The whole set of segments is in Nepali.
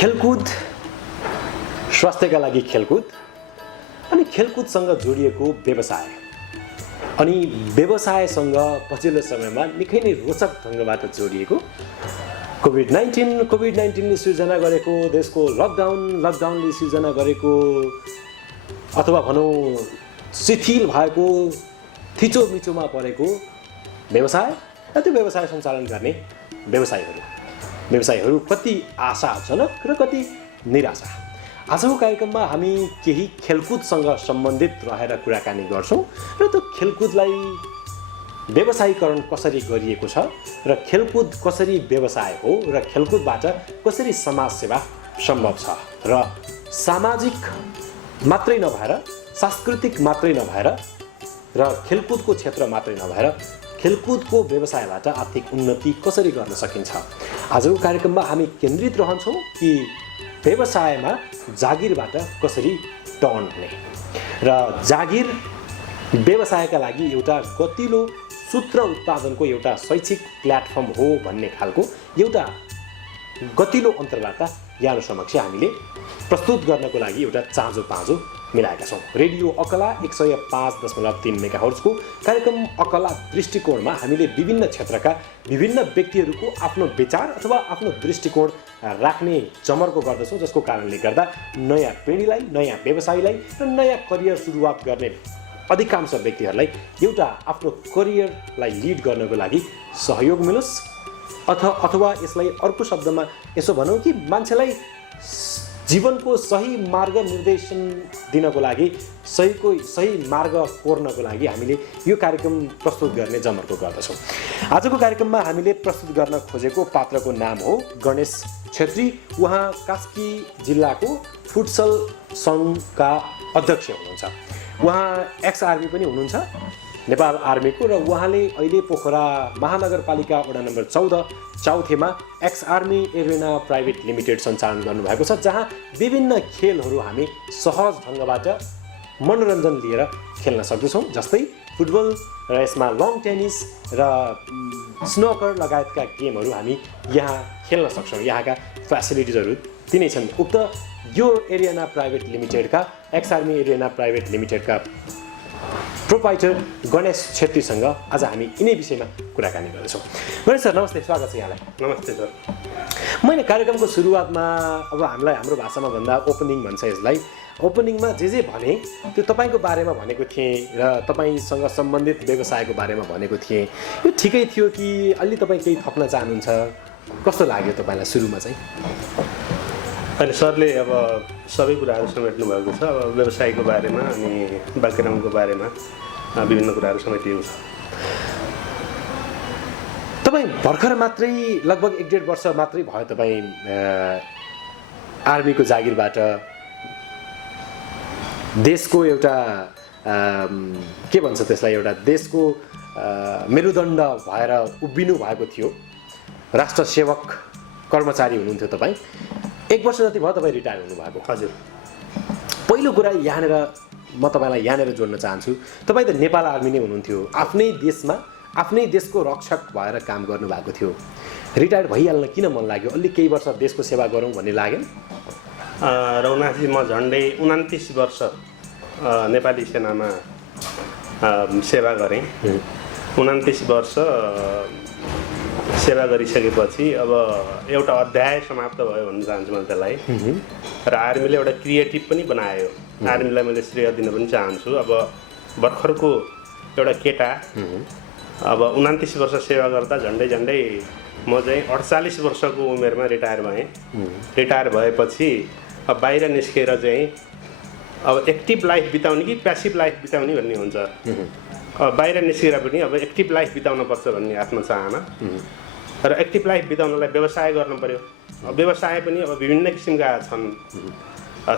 खेलकुद, स्वास्थ्यका लागि खेलकुद अनि खेलकुदसँग जोडिएको व्यवसाय अनि व्यवसायसँग पछिल्लो समयमा निकै नै रोचक ढङ्गबाट जोडिएको कोभिड-19ले सृजना गरेको देशको लकडाउनले सृजना गरेको अथवा भनौँ शिथिल भएको थिचोमिचोमा परेको व्यवसाय र त्यो व्यवसाय सञ्चालन गर्ने व्यवसायहरू कति आशाजनक र कति निराशा। आजको कार्यक्रममा हामी केही खेलकुदसँग सम्बन्धित रहेर कुराकानी गर्छौँ र त्यो खेलकुदलाई व्यवसायीकरण कसरी गरिएको छ र खेलकुद कसरी व्यवसाय हो र खेलकुदबाट कसरी समाज सेवा सम्भव छ र सामाजिक मात्रै नभएर सांस्कृतिक मात्रै नभएर र खेलकुदको क्षेत्र मात्रै नभएर खेलकुदको व्यवसायबाट आर्थिक उन्नति कसरी गर्न सकिन्छ। आजको कार्यक्रममा हामी केन्द्रित रहन्छौँ कि व्यवसायमा जागिरबाट कसरी टर्न हुने र जागिर व्यवसायका लागि एउटा गतिलो सूत्र उत्पादनको एउटा शैक्षिक प्लेटफर्म हो भन्ने खालको एउटा गतिलो अन्तर्वार्ता यहाँहरू समक्ष हामीले प्रस्तुत गर्नको लागि एउटा चाँजो पाँजो मिलाएका छौँ। रेडियो अकला 105.3 मेगाहर्जको कार्यक्रम अकला दृष्टिकोणमा हामीले विभिन्न क्षेत्रका विभिन्न व्यक्तिहरूको आफ्नो विचार अथवा आफ्नो दृष्टिकोण राख्ने जमर्को गर्दछौँ, जसको कारणले गर्दा नयाँ पिँढीलाई, नयाँ व्यवसायीलाई र नयाँ करियर सुरुवात गर्ने अधिकांश व्यक्तिहरूलाई एउटा आफ्नो करियरलाई लिड गर्नको लागि सहयोग मिलोस् अथवा यसलाई अर्को शब्दमा यसो भनौँ कि मान्छेलाई जीवनको सही मार्ग निर्देशन दिनको लागि सही मार्ग कोर्नको लागि हामीले यो कार्यक्रम प्रस्तुत गर्ने जमर्को गर्दछौँ। आजको कार्यक्रममा हामीले प्रस्तुत गर्न खोजेको पात्रको नाम हो गणेश छेत्री। उहाँ कास्की जिल्लाको फुटसल सङ्घका अध्यक्ष हुनुहुन्छ। उहाँ एक्स आर्मी पनि हुनुहुन्छ, नेपाल आर्मीको, र उहाँले अहिले पोखरा महानगरपालिका वडा नम्बर 14 चौथेमा ex army arena private limited सञ्चालन गर्नुभएको छ, जहाँ विभिन्न खेलहरू हामी सहज ढङ्गबाट मनोरञ्जन लिएर खेल्न सक्दछौँ, जस्तै फुटबल र यसमा लन टेनिस र स्नोकर लगायतका गेमहरू हामी यहाँ खेल्न सक्छौँ। यहाँका फेसिलिटिजहरू तिनै छन्। उक्त यो एरियाना प्राइभेट लिमिटेडका एक्स आर्मी एरियाना प्राइभेट लिमिटेडका प्रोपाइटर गणेश छेत्रीसँग आज हामी यिनै विषयमा कुराकानी गर्दैछौँ। गणेश सर, नमस्ते, स्वागत छ यहाँलाई। नमस्ते सर। मैले कार्यक्रमको सुरुवातमा अब हामीलाई हाम्रो भाषामा भन्दा ओपनिङ भन्छ यसलाई, ओपनिङमा जे भने त्यो तपाईँको बारेमा भनेको थिएँ र तपाईँसँग सम्बन्धित व्यवसायको बारेमा भनेको थिएँ। यो ठिकै थियो कि अलि तपाईँ केही थप्न चाहनुहुन्छ? कस्तो लाग्यो तपाईँलाई सुरुमा चाहिँ? अहिले सरले अब सबै कुराहरू समेट्नु भएको छ। अब व्यवसायको बारेमा अनि बाल्केरामको बारेमा विभिन्न कुराहरू समेटिएको छ। तपाईँ भर्खर मात्रै लगभग 1.5 वर्ष मात्रै भयो तपाईँ आर्मीको जागिरबाट देशको एउटा के भन्छ त्यसलाई, एउटा देशको मेरुदण्ड भएर उभिनु भएको थियो। राष्ट्र सेवक कर्मचारी हुनुहुन्थ्यो तपाईँ। 1 वर्ष जति भयो तपाईँ रिटायर हुनुभएको। हजुर। पहिलो कुरा यहाँनिर म तपाईँलाई यहाँनिर जोड्न चाहन्छु, तपाईँ त नेपाल आर्मी नै हुनुहुन्थ्यो, आफ्नै देशमा आफ्नै देशको रक्षक भएर काम गर्नुभएको थियो। रिटायर भइहाल्न किन मन लाग्यो? अलि केही वर्ष देशको सेवा गरौँ भन्ने लाग्यो? रघुनाथजी, म झन्डै 29 वर्ष नेपाली सेनामा सेवा गरेँ। 29 वर्ष सेवा गरिसकेपछि अब एउटा अध्याय समाप्त भयो भन्न चाहन्छु मैले त्यसलाई। र आर्मीले एउटा क्रिएटिभ पनि बनायो। आर्मीलाई मैले श्रेय दिन पनि चाहन्छु। अब भर्खरको एउटा केटा अब 29 वर्ष सेवा गर्दा झन्डै म चाहिँ 48 वर्षको उमेरमा रिटायर भएँ। रिटायर भएपछि अब बाहिर निस्केर चाहिँ अब एक्टिभ लाइफ बिताउने कि प्यासिभ लाइफ बिताउने भन्ने हुन्छ। अब बाहिर निस्केर पनि अब एक्टिभ लाइफ बिताउनुपर्छ भन्ने आफ्नो चाहना। र एक्टिभ लाइफ बिताउनलाई व्यवसाय गर्नु पर्यो। व्यवसाय पनि अब विभिन्न किसिमका छन्।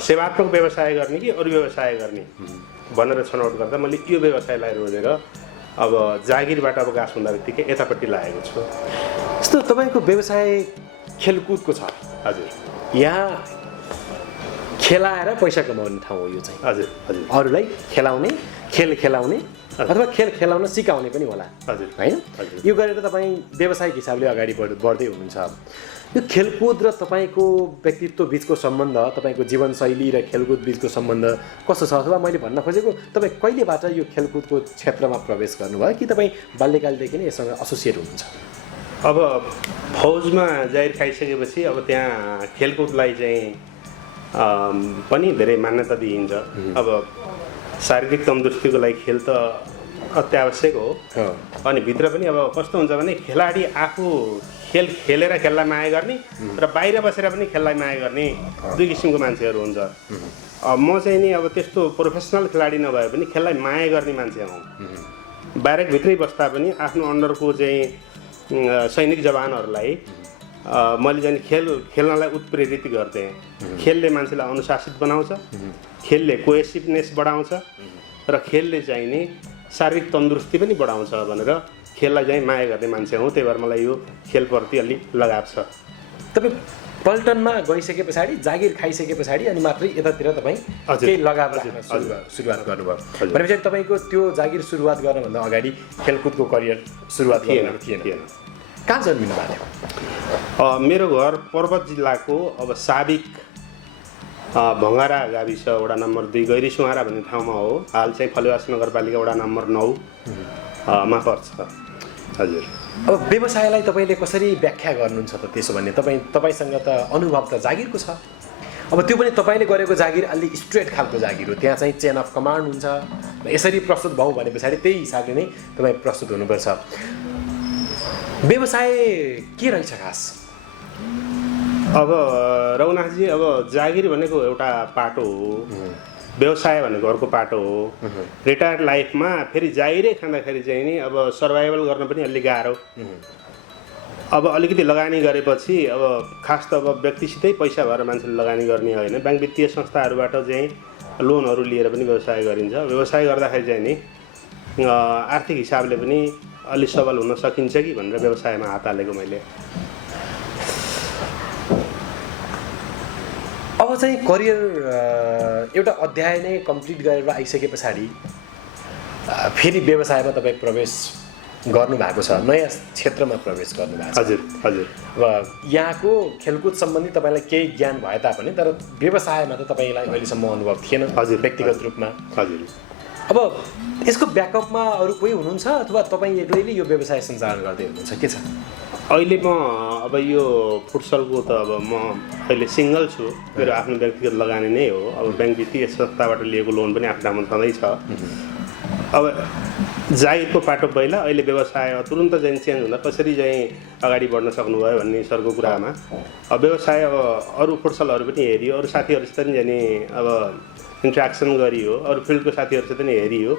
सेवात्मक व्यवसाय गर्ने कि अरू व्यवसाय गर्ने भनेर छनौट गर्दा मैले यो व्यवसायलाई रोजेर अब जागिरबाट अवकाश हुँदा बित्तिकै यतापट्टि लागेको छु। यस्तो तपाईँको व्यवसाय खेलकुदको छ। हजुर। यहाँ खेलाएर पैसा कमाउने ठाउँ हो यो चाहिँ। हजुर हजुर। अरूलाई खेलाउने, खेल खेलाउने अथवा खेल खेलाउन सिकाउने पनि होला। हजुर। हैन? यो गरेर तपाईँ व्यावसायिक हिसाबले अगाडि बढ्दै हुनुहुन्छ। यो खेलकुद र तपाईँको व्यक्तित्व बिचको सम्बन्ध, तपाईँको जीवनशैली र खेलकुद बिचको सम्बन्ध कस्तो छ? अथवा मैले भन्न खोजेको तपाईँ कहिलेबाट यो खेलकुदको क्षेत्रमा प्रवेश गर्नुभयो कि तपाईँ बाल्यकालदेखि नै यससँग एसोसिएट हुनुहुन्छ? अब फौजमा जाहिर खाइसकेपछि अब त्यहाँ खेलकुदलाई चाहिँ पनि धेरै मान्यता दिइन्छ। अब शारीरिक तन्दुरुस्तीको लागि खेल त अत्यावश्यक हो। अनि भित्र पनि अब कस्तो हुन्छ भने खेलाडी आफू खेल खेलेर खेललाई माया गर्ने र बाहिर बसेर पनि खेललाई माया गर्ने दुई किसिमको मान्छेहरू हुन्छ। म चाहिँ नि अब त्यस्तो प्रोफेसनल खेलाडी नभए पनि खेललाई माया गर्ने मान्छे हुँ। ब्यारेकभित्रै बस्दा पनि आफ्नो अन्डरको चाहिँ सैनिक जवानहरूलाई मैले चाहिँ खेल्नलाई उत्प्रेरित गर्थेँ। खेलले मान्छेलाई अनुशासित बनाउँछ, खेलले कोहेसिभनेस बढाउँछ र खेलले चाहिँ नि शारीरिक तन्दुरुस्ती पनि बढाउँछ भनेर खेललाई चाहिँ माया गर्ने मान्छे हुँ। त्यही भएर मलाई यो खेलप्रति अलि लगाव छ। तपाईँ पल्टनमा गइसके पछाडि, जागिर खाइसके पछाडि अनि मात्रै यतातिर तपाईँ केही लगाव राख्न सुरुवात गर्नुभयो भनेपछि तपाईँको त्यो जागिर सुरुवात गर्नभन्दा अगाडि खेलकुदको करियर सुरुवात थिएन। कहाँ जन्मिनु भएको थियो? मेरो घर पर्वत जिल्लाको अब साबिक भङ्गारा गाविस वडा नम्बर 2 गैरीसुहारा भन्ने ठाउँमा हो। हाल चाहिँ फलुवास नगरपालिका वडा नम्बर 9 मा पर्छ। हजुर। अब व्यवसायलाई तपाईँले कसरी व्याख्या गर्नुहुन्छ त? त्यसो भने तपाईँसँग त अनुभव त जागिरको छ। अब त्यो पनि तपाईँले गरेको जागिर अलि स्ट्रेट खालको जागिर हो। त्यहाँ चाहिँ चेन अफ कमान्ड हुन्छ। यसरी प्रस्तुत भऊ भने पछाडि त्यही हिसाबले नै तपाईँ प्रस्तुत हुनुपर्छ। व्यवसाय के रहेछ खास? अब रघुनाथजी, अब जागिर भनेको एउटा पाटो हो, व्यवसाय भनेको अर्को पाटो हो। रिटायर्ड लाइफमा फेरि जागिरै खाँदाखेरि चाहिँ नि अब सर्भाइभल गर्न पनि अलि गाह्रो। अब अलिकति लगानी गरेपछि अब खास त अब व्यक्तिसितै पैसा भएर मान्छेले लगानी गर्ने होइन, ब्याङ्क वित्तीय संस्थाहरूबाट चाहिँ लोनहरू लिएर पनि व्यवसाय गरिन्छ। व्यवसाय गर्दाखेरि चाहिँ नि आर्थिक हिसाबले पनि अलि सबल हुन सकिन्छ कि भनेर व्यवसायमा हात हालेको मैले। अब चाहिँ करियर एउटा अध्याय नै कम्प्लिट गरेर आइसके पछाडि फेरि व्यवसायमा तपाईँ प्रवेश गर्नुभएको छ, नयाँ क्षेत्रमा प्रवेश गर्नुभएको छ। हजुर हजुर। अब यहाँको खेलकुद सम्बन्धी तपाईँलाई केही ज्ञान भए तापनि तर व्यवसायमा त तपाईँलाई अहिलेसम्म अनुभव थिएन। हजुर। व्यक्तिगत रूपमा। हजुर। अब यसको ब्याकअपमा अरू कोही हुनुहुन्छ अथवा तपाईँ एक्लैले यो व्यवसाय सञ्चालन गर्दै हुनुहुन्छ? के छ अहिले म अब यो फुटसलको त अब म अहिले सिङ्गल छु। मेरो आफ्नो व्यक्तिगत लगानी नै हो। अब ब्याङ्क वित्तीय संस्थाबाट लिएको लोन पनि आफ्नो ठाउँमा छँदैछ। अब जागिरको पाटो पहिला, अहिले व्यवसाय तुरुन्त चाहिँ चेन्ज हुँदा कसरी चाहिँ अगाडि बढ्न सक्नुभयो भन्ने सरको कुरामा अब व्यवसाय अब अरू फुटसलहरू पनि हेरियो, अरू साथीहरूसित पनि जाने अब इन्ट्रेक्सन गरियो, अरू फिल्डको साथीहरूसित पनि हेरियो।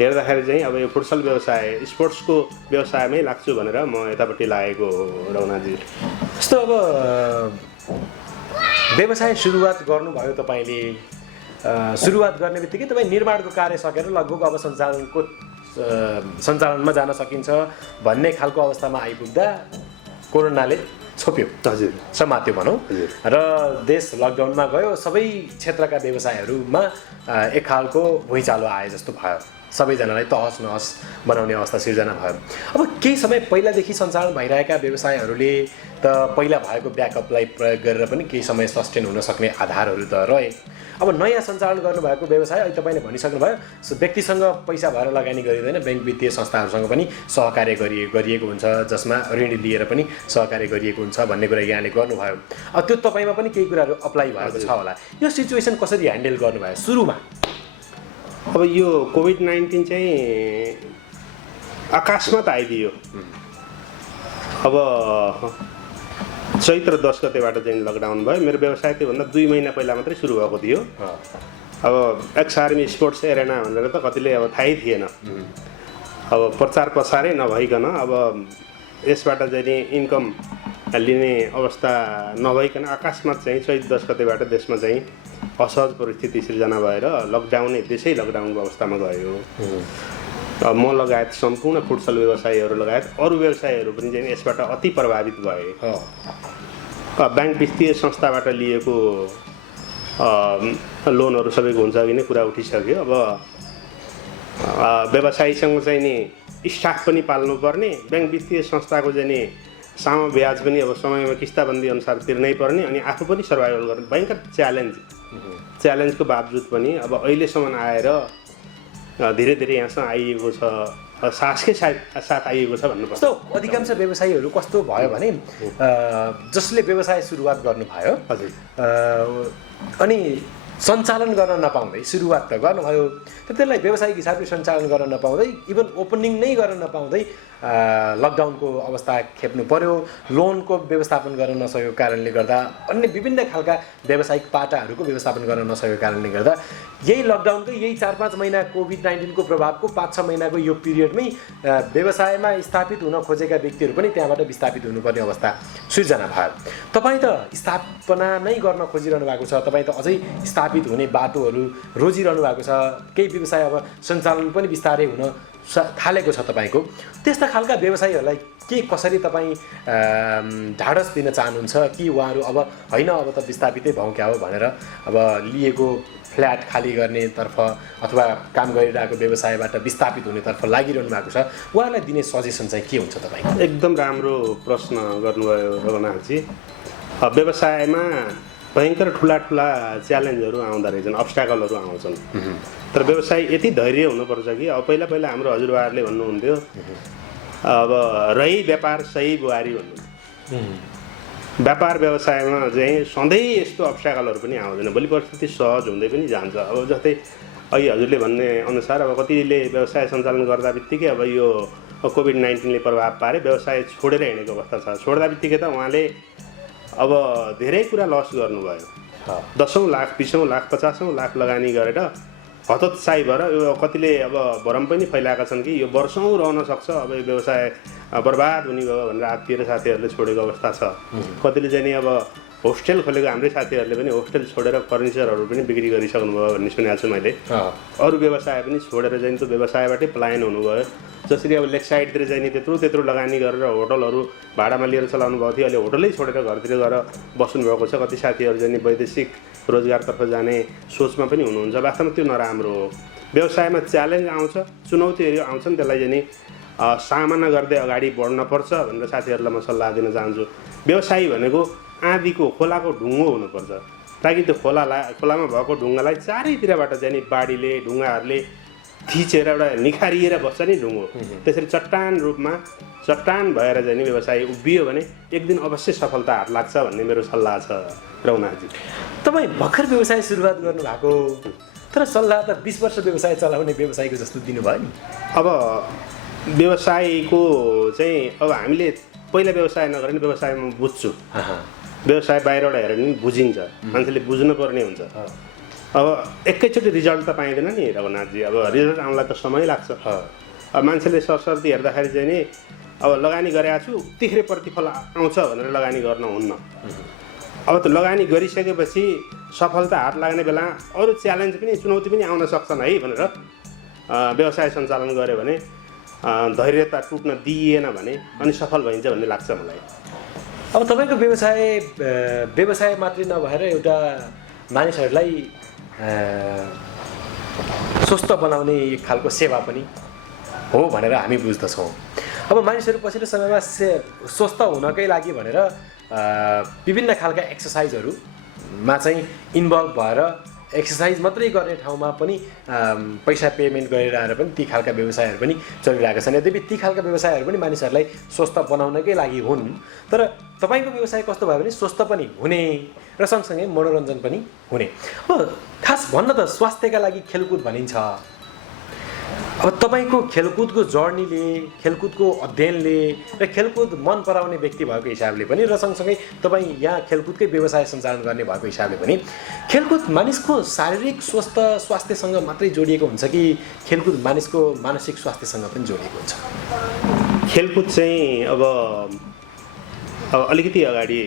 हेर्दाखेरि चाहिँ अब यो फुटसल व्यवसाय स्पोर्ट्सको व्यवसायमै लाग्छु भनेर म यतापट्टि लागेको हो रघुनाथजी। जस्तो अब व्यवसाय सुरुवात गर्नुभयो तपाईँले, सुरुवात गर्ने बित्तिकै तपाईँ निर्माणको कार्य सकेर लगभग अब सञ्चालनमा जान सकिन्छ भन्ने खालको अवस्थामा आइपुग्दा कोरोनाले छोप्यो, हजुर, समात्यो भनौँ, र देश लकडाउनमा गयो। सबै क्षेत्रका व्यवसायहरूमा एक खालको भुइँचालो आए जस्तो भयो। सबैजनालाई तहस नहस बनाउने अवस्था सिर्जना भयो। अब केही समय पहिलादेखि सञ्चालन भइरहेका व्यवसायहरूले त पहिला भएको ब्याकअपलाई प्रयोग गरेर पनि केही समय सस्टेन हुन सक्ने आधारहरू त रहे। अब नयाँ सञ्चालन गर्नुभएको व्यवसाय अहिले तपाईँले भनिसक्नुभयो व्यक्तिसँग पैसा भएर लगानी गरिँदैन, ब्याङ्क वित्तीय संस्थाहरूसँग पनि सहकार्य गरिएको हुन्छ, जसमा ऋण लिएर पनि सहकार्य गरिएको हुन्छ भन्ने कुरा यहाँले गर्नुभयो। अब त्यो तपाईँमा पनि केही कुराहरू अप्लाई भएको छ होला। यो सिचुएसन कसरी ह्यान्डल गर्नुभयो सुरुमा? अब यो कोभिड-19 चाहिँ अकस्मात आइदियो। अब चैत्र 10 गतेबाट चाहिँ लकडाउन भयो। मेरो व्यवसाय त्योभन्दा 2 महिना पहिला मात्रै सुरु भएको थियो। अब एक्स आर्मी स्पोर्ट्स एरेना भनेर त कतिले अब थाहै थिएन। अब प्रचार प्रसारै नभइकन अब यसबाट चाहिँ इन्कम लिने अवस्था नभइकन अकस्मात चाहिँ चैत्र 10 गतेबाट देशमा चाहिँ असहज परिस्थिति सिर्जना भएर लकडाउनै देशै लकडाउनको अवस्थामा गयो। म लगायत सम्पूर्ण फुटसल व्यवसायीहरू लगायत अरू व्यवसायीहरू पनि चाहिँ यसबाट अति प्रभावित भए। ब्याङ्क वित्तीय संस्थाबाट लिएको लोनहरू सबैको हुन्छ कि नै कुरा उठिसक्यो। अब व्यवसायीसँग चाहिँ नि स्टाफ पनि पाल्नुपर्ने, ब्याङ्क वित्तीय संस्थाको चाहिँ नि सानो ब्याज पनि अब समयमा किस्ताबन्दी अनुसार तिर्नै पर्ने अनि आफू पनि सर्भाइभल गर्ने भयङ्कर च्यालेन्जको बावजुद पनि अब अहिलेसम्म आएर धीरे धीरे यहाँसम्म आइएको छ, सासकै साथ आइएको छ भन्नुपर्छ। कस्तो अधिकांश व्यवसायीहरू कस्तो भयो भने जसले व्यवसाय सुरुवात गर्नुभयो हजुर अनि सञ्चालन गर्न नपाउँदै सुरुवात त गर्नुभयो त्यसलाई व्यावसायिक हिसाबले सञ्चालन गर्न नपाउँदै इभन ओपनिङ नै गर्न नपाउँदै लकडाउनको अवस्था खेप्नु पर्यो, लोनको व्यवस्थापन गर्न नसकेको कारणले गर्दा अन्य विभिन्न खालका व्यावसायिक पाटाहरूको व्यवस्थापन गर्न नसकेको कारणले गर्दा यही लकडाउनकै यही 4-5 महिना कोभिड-19को प्रभावको 5-6 महिनाको यो पिरियडमै व्यवसायमा स्थापित हुन खोजेका व्यक्तिहरू पनि त्यहाँबाट विस्थापित हुनुपर्ने अवस्था सिर्जना भयो। तपाईँ त स्थापना नै गर्न खोजिरहनु भएको छ, तपाईँ त अझै स्थापित हुने बाटोहरू रोजिरहनु भएको छ, केही व्यवसाय अब सञ्चालन पनि बिस्तारै हुन थालेको छ तपाईँको। त्यस्ता खालका व्यवसायीहरूलाई के कसरी तपाईँ ढाडस दिन चाहनुहुन्छ कि उहाँहरू अब होइन अब त विस्थापितै भौँ क्या हो भनेर अब लिएको फ्ल्याट खाली गर्नेतर्फ अथवा काम गरिरहेको व्यवसायबाट विस्थापित हुनेतर्फ लागिरहनु भएको छ, उहाँलाई दिने सजेसन चाहिँ के हुन्छ तपाईँको? एकदम राम्रो प्रश्न गर्नुभयो रघुनाथजी। व्यवसायमा भयङ्कर ठुला च्यालेन्जहरू आउँदो रहेछन्, अब्स्ट्याकलहरू आउँछन्, तर व्यवसाय यति धैर्य हुनुपर्छ कि अब पहिला हाम्रो हजुरबाहरूले भन्नुहुन्थ्यो अब रही व्यापार सही बुहारी भन्नु। व्यापार व्यवसायमा चाहिँ सधैँ यस्तो अब्स्ट्याकलहरू पनि आउँदैन, भोलि परिस्थिति सहज हुँदै पनि जान्छ। अब जस्तै अघि हजुरले भन्ने अनुसार अब कतिले व्यवसाय सञ्चालन गर्दा बित्तिकै अब यो कोभिड-19ले प्रभाव पारे व्यवसाय छोडेर हिँडेको अवस्था छ। छोड्दा बित्तिकै त उहाँले अब धेरै कुरा लस गर्नुभयो, 10औं लाख 20औं लाख 50औं लाख लगानी गरेर हतोत्साही भएर यो कतिले अब भरम पनि फैलाएका छन् कि यो वर्षौँ रहन सक्छ, अब यो व्यवसाय बर्बाद हुने भयो भनेर आत्तिएर साथीहरूले छोडेको अवस्था छ। कतिले चाहिँ नि अब होस्टेल खोलेको हाम्रै साथीहरूले पनि होस्टेल छोडेर फर्निचरहरू पनि बिक्री गरिसक्नु भयो भन्ने सुनेको छु मैले। अरू व्यवसाय पनि छोडेर चाहिँ त्यो व्यवसायबाटै पलायन हुनुभयो। जसरी अब लेक साइडतिर चाहिँ नि त्यत्रो लगानी गरेर होटलहरू भाडामा लिएर चलाउनु भएको थियो, अहिले होटलै छोडेर घरतिर गएर बस्नुभएको छ। कति साथीहरू चाहिँ नि वैदेशिक रोजगारतर्फ जाने सोचमा पनि हुनुहुन्छ। वास्तवमा त्यो नराम्रो हो। व्यवसायमा च्यालेन्ज आउँछ, चुनौतीहरू आउँछन्, त्यसलाई चाहिँ नि सामना गर्दै अगाडि बढ्नुपर्छ भनेर साथीहरूलाई म सल्लाह दिन चाहन्छु। व्यवसायी भनेको आँधीको खोलाको ढुङ्गो हुनुपर्छ, ताकि त्यो खोलामा भएको ढुङ्गालाई चारैतिरबाट चाहिँ नि बाढीले ढुङ्गाहरूले थिचेर एउटा निखारिएर बस्छ नि ढुङ्गो, त्यसरी चट्टान भएर चाहिँ नि व्यवसाय उभियो भने एक दिन अवश्य सफलता हात लाग्छ भन्ने मेरो सल्लाह छ रघुनाथजी। तपाईँ भर्खर व्यवसाय सुरुवात गर्नुभएको, तर सल्लाह त 20 वर्ष व्यवसाय चलाउने व्यवसायको जस्तो दिनुभयो नि। अब व्यवसायको चाहिँ अब हामीले पहिला व्यवसाय नगरेर व्यवसायमा बुझ्छु, व्यवसाय बाहिरबाट हेरेर पनि बुझिन्छ, मान्छेले बुझ्नुपर्ने हुन्छ। अब एकैचोटि रिजल्ट त पाइँदैन नि रघुनाथजी, अब रिजल्ट आउनलाई त समय लाग्छ। अब मान्छेले सरसर्ती हेर्दाखेरि चाहिँ नि अब लगानी गरेको छु उतिखेर प्रतिफल आउँछ भनेर लगानी गर्न हुन्न। अब त लगानी गरिसकेपछि सफलता हात लाग्ने बेला अरू च्यालेन्ज पनि चुनौती पनि आउन सक्छन् है भनेर व्यवसाय सञ्चालन गऱ्यो भने धैर्यता टुट्न दिइएन भने अनि सफल भइन्छ भन्ने लाग्छ मलाई। अब तपाईँको व्यवसाय मात्रै नभएर एउटा मानिसहरूलाई स्वस्थ बनाउने एक खालको सेवा पनि हो भनेर हामी बुझ्दछौँ। अब मानिसहरू पछिल्लो समयमा स्वस्थ हुनकै लागि भनेर विभिन्न खालका एक्सर्साइजहरूमा चाहिँ इन्भल्भ भएर एक्सर्साइज मात्रै गर्ने ठाउँमा पनि पैसा पेमेन्ट गरेर आएर पनि ती खालका व्यवसायहरू पनि चलिरहेका छन्। यद्यपि ती खालका व्यवसायहरू पनि मानिसहरूलाई स्वस्थ बनाउनकै लागि हुन्, तर तपाईँको व्यवसाय कस्तो भयो भने स्वस्थ पनि हुने र सँगसँगै मनोरञ्जन पनि हुने। अब खास भन्न त स्वास्थ्यका लागि खेलकुद भनिन्छ। अब तपाईँको खेलकुदको जर्नीले, खेलकुदको अध्ययनले र खेलकुद मन पराउने व्यक्ति भएको हिसाबले पनि र सँगसँगै तपाईँ यहाँ खेलकुदकै व्यवसाय सञ्चालन गर्ने भएको हिसाबले पनि खेलकुद मानिसको शारीरिक स्वास्थ्यसँग मात्रै जोडिएको हुन्छ कि खेलकुद मानिसको मानसिक स्वास्थ्यसँग पनि जोडिएको हुन्छ? खेलकुद चाहिँ अब अलिकति अगाडि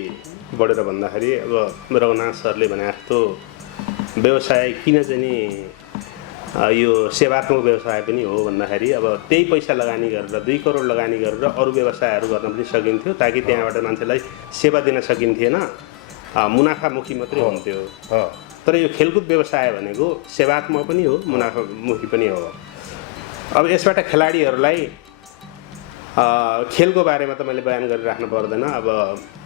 बढेर भन्दाखेरि अब रघुनाथ सरले भने जस्तो व्यवसाय किन चाहिँ नि यो सेवात्मक व्यवसाय पनि हो भन्दाखेरि अब त्यही पैसा लगानी गरेर 2 करोड लगानी गरेर अरू व्यवसायहरू गर्न पनि सकिन्थ्यो, ताकि त्यहाँबाट मान्छेलाई सेवा दिन सकिन्थेन, मुनाफामुखी मात्रै हुन्थ्यो। तर यो खेलकुद व्यवसाय भनेको सेवात्मक पनि हो, मुनाफामुखी पनि हो। अब यसबाट खेलाडीहरूलाई खेलको बारेमा त मैले बयान गरिराख्नु पर्दैन, अब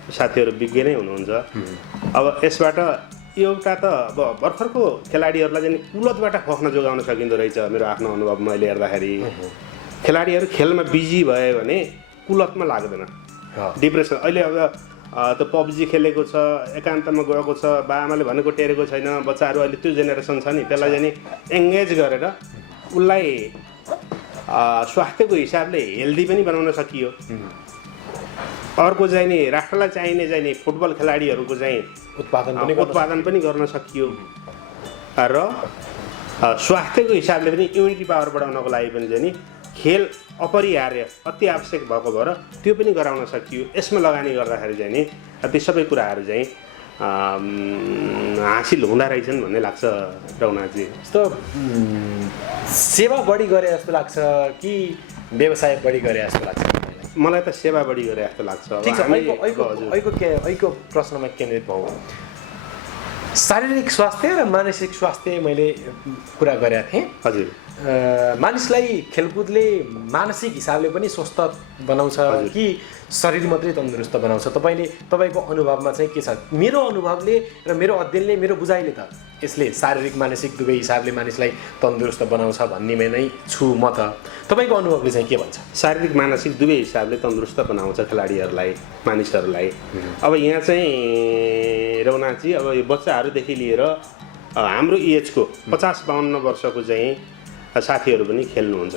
साथीहरू विज्ञ नै हुनुहुन्छ। अब यसबाट एउटा त अब भर्खरको खेलाडीहरूलाई चाहिँ कुलतबाट खोक्न जोगाउन सकिँदो रहेछ। मेरो आफ्नो अनुभव मैले हेर्दाखेरि खेलाडीहरू खेलमा बिजी भयो भने कुलतमा लाग्दैन, डिप्रेसन। अहिले अब त पब्जी खेलेको छ, एकान्तमा गएको छ, बाआमाले भनेको टेरेको छैन, बच्चाहरू अहिले त्यो जेनेरेसन छ नि, त्यसलाई चाहिँ एङ्गेज गरेर उसलाई स्वास्थ्यको हिसाबले हेल्दी पनि बनाउन सकियो। अर्को चाहिँ नि राष्ट्रलाई चाहिने फुटबल खेलाडीहरूको चाहिँ उत्पादन पनि गर्न सकियो र स्वास्थ्यको हिसाबले पनि इम्युनिटी पावर बढाउनको लागि पनि चाहिँ नि खेल अपरिहार्य अति आवश्यक भएको भएर त्यो पनि गराउन सकियो। यसमा लगानी गर्दाखेरि चाहिँ नि ती सबै कुराहरू चाहिँ हासिल हुँदा रहेछन् भन्ने लाग्छ रौनाथजी। जस्तो सेवा बढी गरे जस्तो लाग्छ कि व्यवसाय बढी गरे जस्तो लाग्छ? मलाई त सेवा बढी गरे जस्तो लाग्छ। ठिक छ, अहिलेको प्रश्नमा केन्द्रित भयौँ। शारीरिक स्वास्थ्य र मानसिक स्वास्थ्य मैले कुरा गरेका थिएँ। हजुर, मानिसलाई खेलकुदले मानसिक हिसाबले पनि स्वस्थ बनाउँछ कि शरीर मात्रै तन्दुरुस्त बनाउँछ? तपाईँको अनुभवमा चाहिँ के छ? मेरो अनुभवले र मेरो अध्ययनले, मेरो बुझाइले त यसले शारीरिक मानसिक दुवै हिसाबले मानिसलाई तन्दुरुस्त बनाउँछ भन्नेमा नै छु म त। तपाईँको अनुभवले चाहिँ के भन्छ? शारीरिक मानसिक दुवै हिसाबले तन्दुरुस्त बनाउँछ खेलाडीहरूलाई, मानिसहरूलाई। अब यहाँ चाहिँ रौनाथजी, अब यो बच्चाहरूदेखि लिएर हाम्रो एजको 50-52 वर्षको चाहिँ साथीहरू पनि खेल्नुहुन्छ।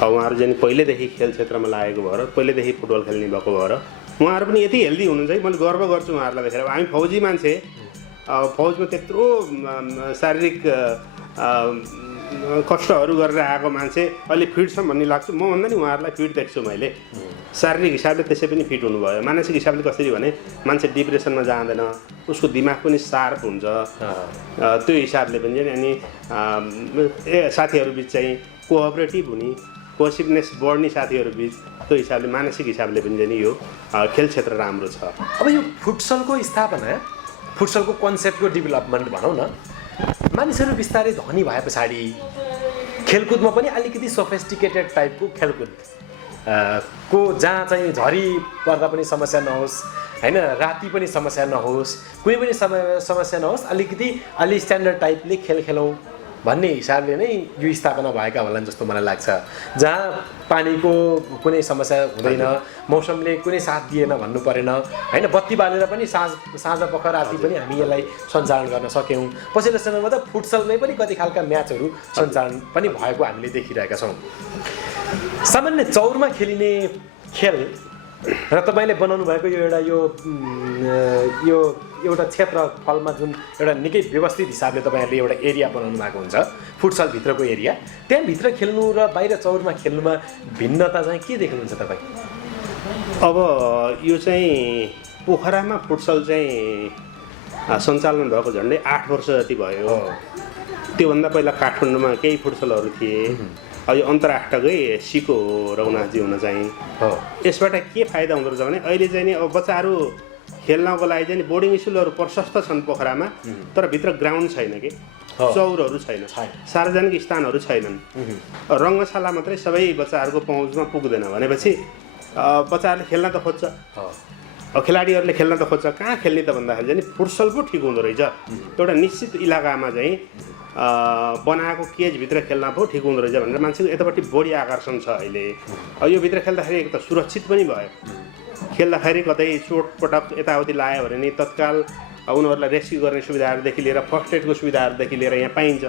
अब उहाँहरू चाहिँ पहिल्यैदेखि खेल क्षेत्रमा लागेको भएर, पहिल्यैदेखि फुटबल खेल्ने भएको भएर उहाँहरू पनि यति हेल्दी हुनुहुन्छ कि मैले गर्व गर्छु उहाँहरूलाई देखेर। हामी फौजी मान्छे, फौजमा त्यत्रो शारीरिक कष्टहरू गरेर आएको मान्छे अहिले फिट छ भन्ने लाग्छ। म भन्दा नि उहाँहरूलाई फिट देख्छु मैले। शारीरिक हिसाबले त्यसै पनि फिट हुनुभयो। मानसिक हिसाबले कसरी भने मान्छे डिप्रेसनमा जाँदैन, उसको दिमाग पनि सार्प हुन्छ। त्यो हिसाबले पनि अनि साथीहरू बिच चाहिँ कोअपरेटिभ हुने, कोसिभनेस बढ्ने साथीहरू बिच, त्यो हिसाबले मानसिक हिसाबले पनि चाहिँ यो खेल क्षेत्र राम्रो छ। अब यो फुटसलको स्थापना, फुटसलको कन्सेप्टको डेभलपमेन्ट भनौँ न, मानिसहरू बिस्तारै धनी भए पछाडि खेलकुदमा पनि अलिकति सोफिस्टिकेटेड टाइपको खेलकुद को जहाँ चाहिँ झरी पर्दा पनि समस्या नहोस्, होइन, राति पनि समस्या नहोस्, कुनै पनि समस्या नहोस्, अलि स्ट्यान्डर्ड टाइपले खेल खेलौँ भन्ने हिसाबले नै यो स्थापना भएका होलान् जस्तो मलाई लाग्छ। जहाँ पानीको कुनै समस्या हुँदैन, मौसमले कुनै साथ दिएन भन्नु परेन, होइन, बत्ती बालेर पनि साँझ पख राति पनि हामी यसलाई सञ्चालन गर्न सक्यौँ। पछिल्लो समयमा त फुटसलमै पनि कति खालका म्याचहरू सञ्चालन पनि भएको हामीले देखिरहेका छौँ। सामान्य चौरमा खेलिने खेल र तपाईँले बनाउनु भएको यो एउटा क्षेत्रफलमा जुन एउटा निकै व्यवस्थित हिसाबले तपाईँहरूले एउटा एरिया बनाउनु भएको हुन्छ, फुटसलभित्रको एरिया, त्यहाँभित्र खेल्नु र बाहिर चौरमा खेल्नुमा भिन्नता चाहिँ के देख्नुहुन्छ तपाईँ? अब यो चाहिँ पोखरामा फुटसल चाहिँ सञ्चालन भएको झन्डै 8 वर्ष जति भयो। त्योभन्दा पहिला काठमाडौँमा केही फुटसलहरू थिए। अब यो अन्तर्राष्ट्रकै सिको रौनाथजी हुन चाहिँ यसबाट के फाइदा हुँदो रहेछ भने अहिले चाहिँ नि अब बच्चाहरू खेल्नको लागि चाहिँ बोर्डिङ स्कुलहरू प्रशस्त छन् पोखरामा, तर भित्र ग्राउन्ड छैन कि, चौरहरू छैन, सार्वजनिक स्थानहरू छैनन्। रङ्गशाला मात्रै सबै बच्चाहरूको पहुँचमा पुग्दैन भनेपछि बच्चाहरूले खेल्न त खोज्छ, खेलाडीहरूले खेल्न त खोज्छ, कहाँ खेल्ने त भन्दाखेरि चाहिँ फुटसल पो ठिक हुँदो रहेछ। एउटा निश्चित इलाकामा चाहिँ बनाएको केजभित्र खेल्न पो ठिक हुँदो रहेछ भनेर मान्छेको यतापट्टि बढी आकर्षण छ अहिले। यो भित्र खेल्दाखेरि एक त सुरक्षित पनि भयो, खेल्दाखेरि कतै चोटपटक यताउति लाग्यो भने नि तत्काल उनीहरूलाई रेस्क्यु गर्ने सुविधाहरूदेखि लिएर फर्स्ट एडको सुविधाहरूदेखि लिएर यहाँ पाइन्छ।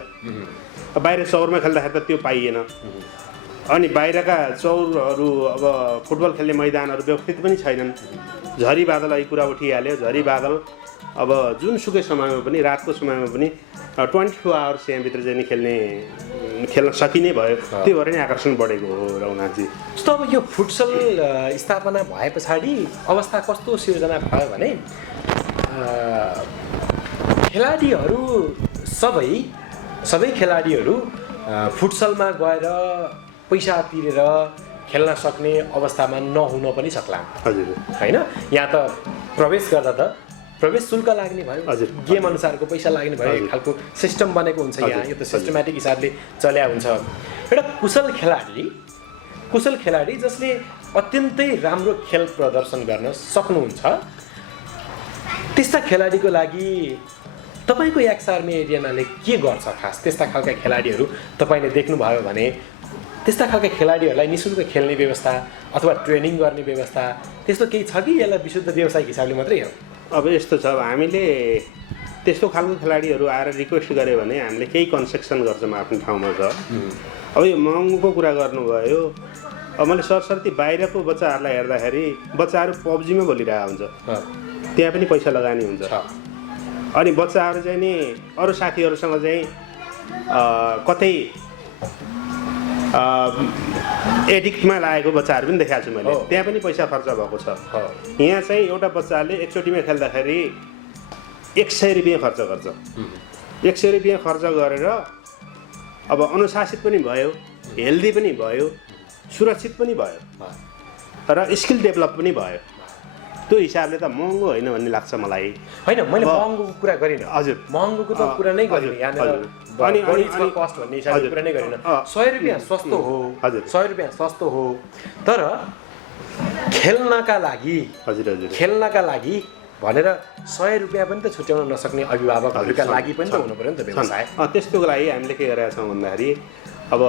बाहिर चौरमा खेल्दाखेरि त त्यो पाइएन। अनि बाहिरका चौरहरू, अब फुटबल खेल्ने मैदानहरू व्यवस्थित पनि छैनन्। झरी बादल अहिले कुरा उठिहाल्यो, झरी बादल अब जुनसुकै समयमा पनि, रातको समयमा पनि 24 आवर्स यहाँभित्र चाहिँ खेल्न सकिने भयो। त्यो भएर नै आकर्षण बढेको हो रौनाथजी। जस्तो अब यो फुटसल स्थापना भए पछाडि अवस्था कस्तो सिर्जना भयो भने खेलाडीहरू सबै खेलाडीहरू फुटसलमा गएर पैसा तिरेर खेल्न सक्ने अवस्थामा नहुन पनि सक्ला। हजुर, होइन, यहाँ त प्रवेश गर्दा त प्रवेश शुल्क लाग्ने भयो, गेम अनुसारको पैसा लाग्ने भयो, एक खालको सिस्टम बनेको हुन्छ यहाँ। यो त सिस्टमेटिक हिसाबले चल्या हुन्छ। एउटा कुशल खेलाडी कुशल खेलाडी जसले अत्यन्तै राम्रो खेल प्रदर्शन गर्न सक्नुहुन्छ त्यस्ता खेलाडीको लागि तपाईँको एक्स आर्मी एरियानाले के गर्छ खास? त्यस्ता खालका खेलाडीहरू तपाईँले देख्नुभयो भने त्यस्ता खालका खेलाडीहरूलाई निःशुल्क खेल्ने व्यवस्था अथवा ट्रेनिङ गर्ने व्यवस्था त्यस्तो केही छ कि यसलाई विशुद्ध व्यावसायिक हिसाबले मात्रै हो? अब यस्तो छ, अब हामीले त्यस्तो खालको खेलाडीहरू आएर रिक्वेस्ट गऱ्यो भने हामीले केही कन्सेसन गर्छौँ आफ्नो ठाउँमा छ। अब यो महँगोको कुरा गर्नुभयो, अब मैले सरसर्ती बाहिरको बच्चाहरूलाई हेर्दाखेरि बच्चाहरू पब्जीमा बोलिरहेको हुन्छ, त्यहाँ पनि पैसा लगानी हुन्छ। अनि बच्चाहरू चाहिँ नि अरू साथीहरूसँग चाहिँ कतै एडिक्टमा लागेको बच्चाहरू पनि देखाएको छु मैले, त्यहाँ पनि पैसा खर्च भएको छ। यहाँ चाहिँ एउटा बच्चाले एकचोटिमा खेल्दाखेरि 100 रुपियाँ खर्च गर्छ। 100 रुपियाँ खर्च गरेर अब अनुशासित पनि भयो, हेल्दी पनि भयो, सुरक्षित पनि भयो र स्किल डेभलप पनि भयो। त्यो हिसाबले त महँगो होइन भन्ने लाग्छ मलाई। होइन, मैले महँगोको कुरा गरिनँ। हजुर, महँगोको त कुरा नै गरिनँ यहाँनिर, अनि कस्ट भन्ने हिसाबले कुरा नै गरिनँ। 100 रुपियाँ सस्तो हो, 100 रुपियाँ सस्तो हो, तर खेल्नका लागि खेल्नका लागि भनेर 100 रुपियाँ पनि त छुट्याउन नसक्ने अभिभावकहरूका लागि पनि त हुनु पर्यो नि त व्यवसाय। त्यस्तोको लागि हामीले के गरेका छौँ भन्दाखेरि अब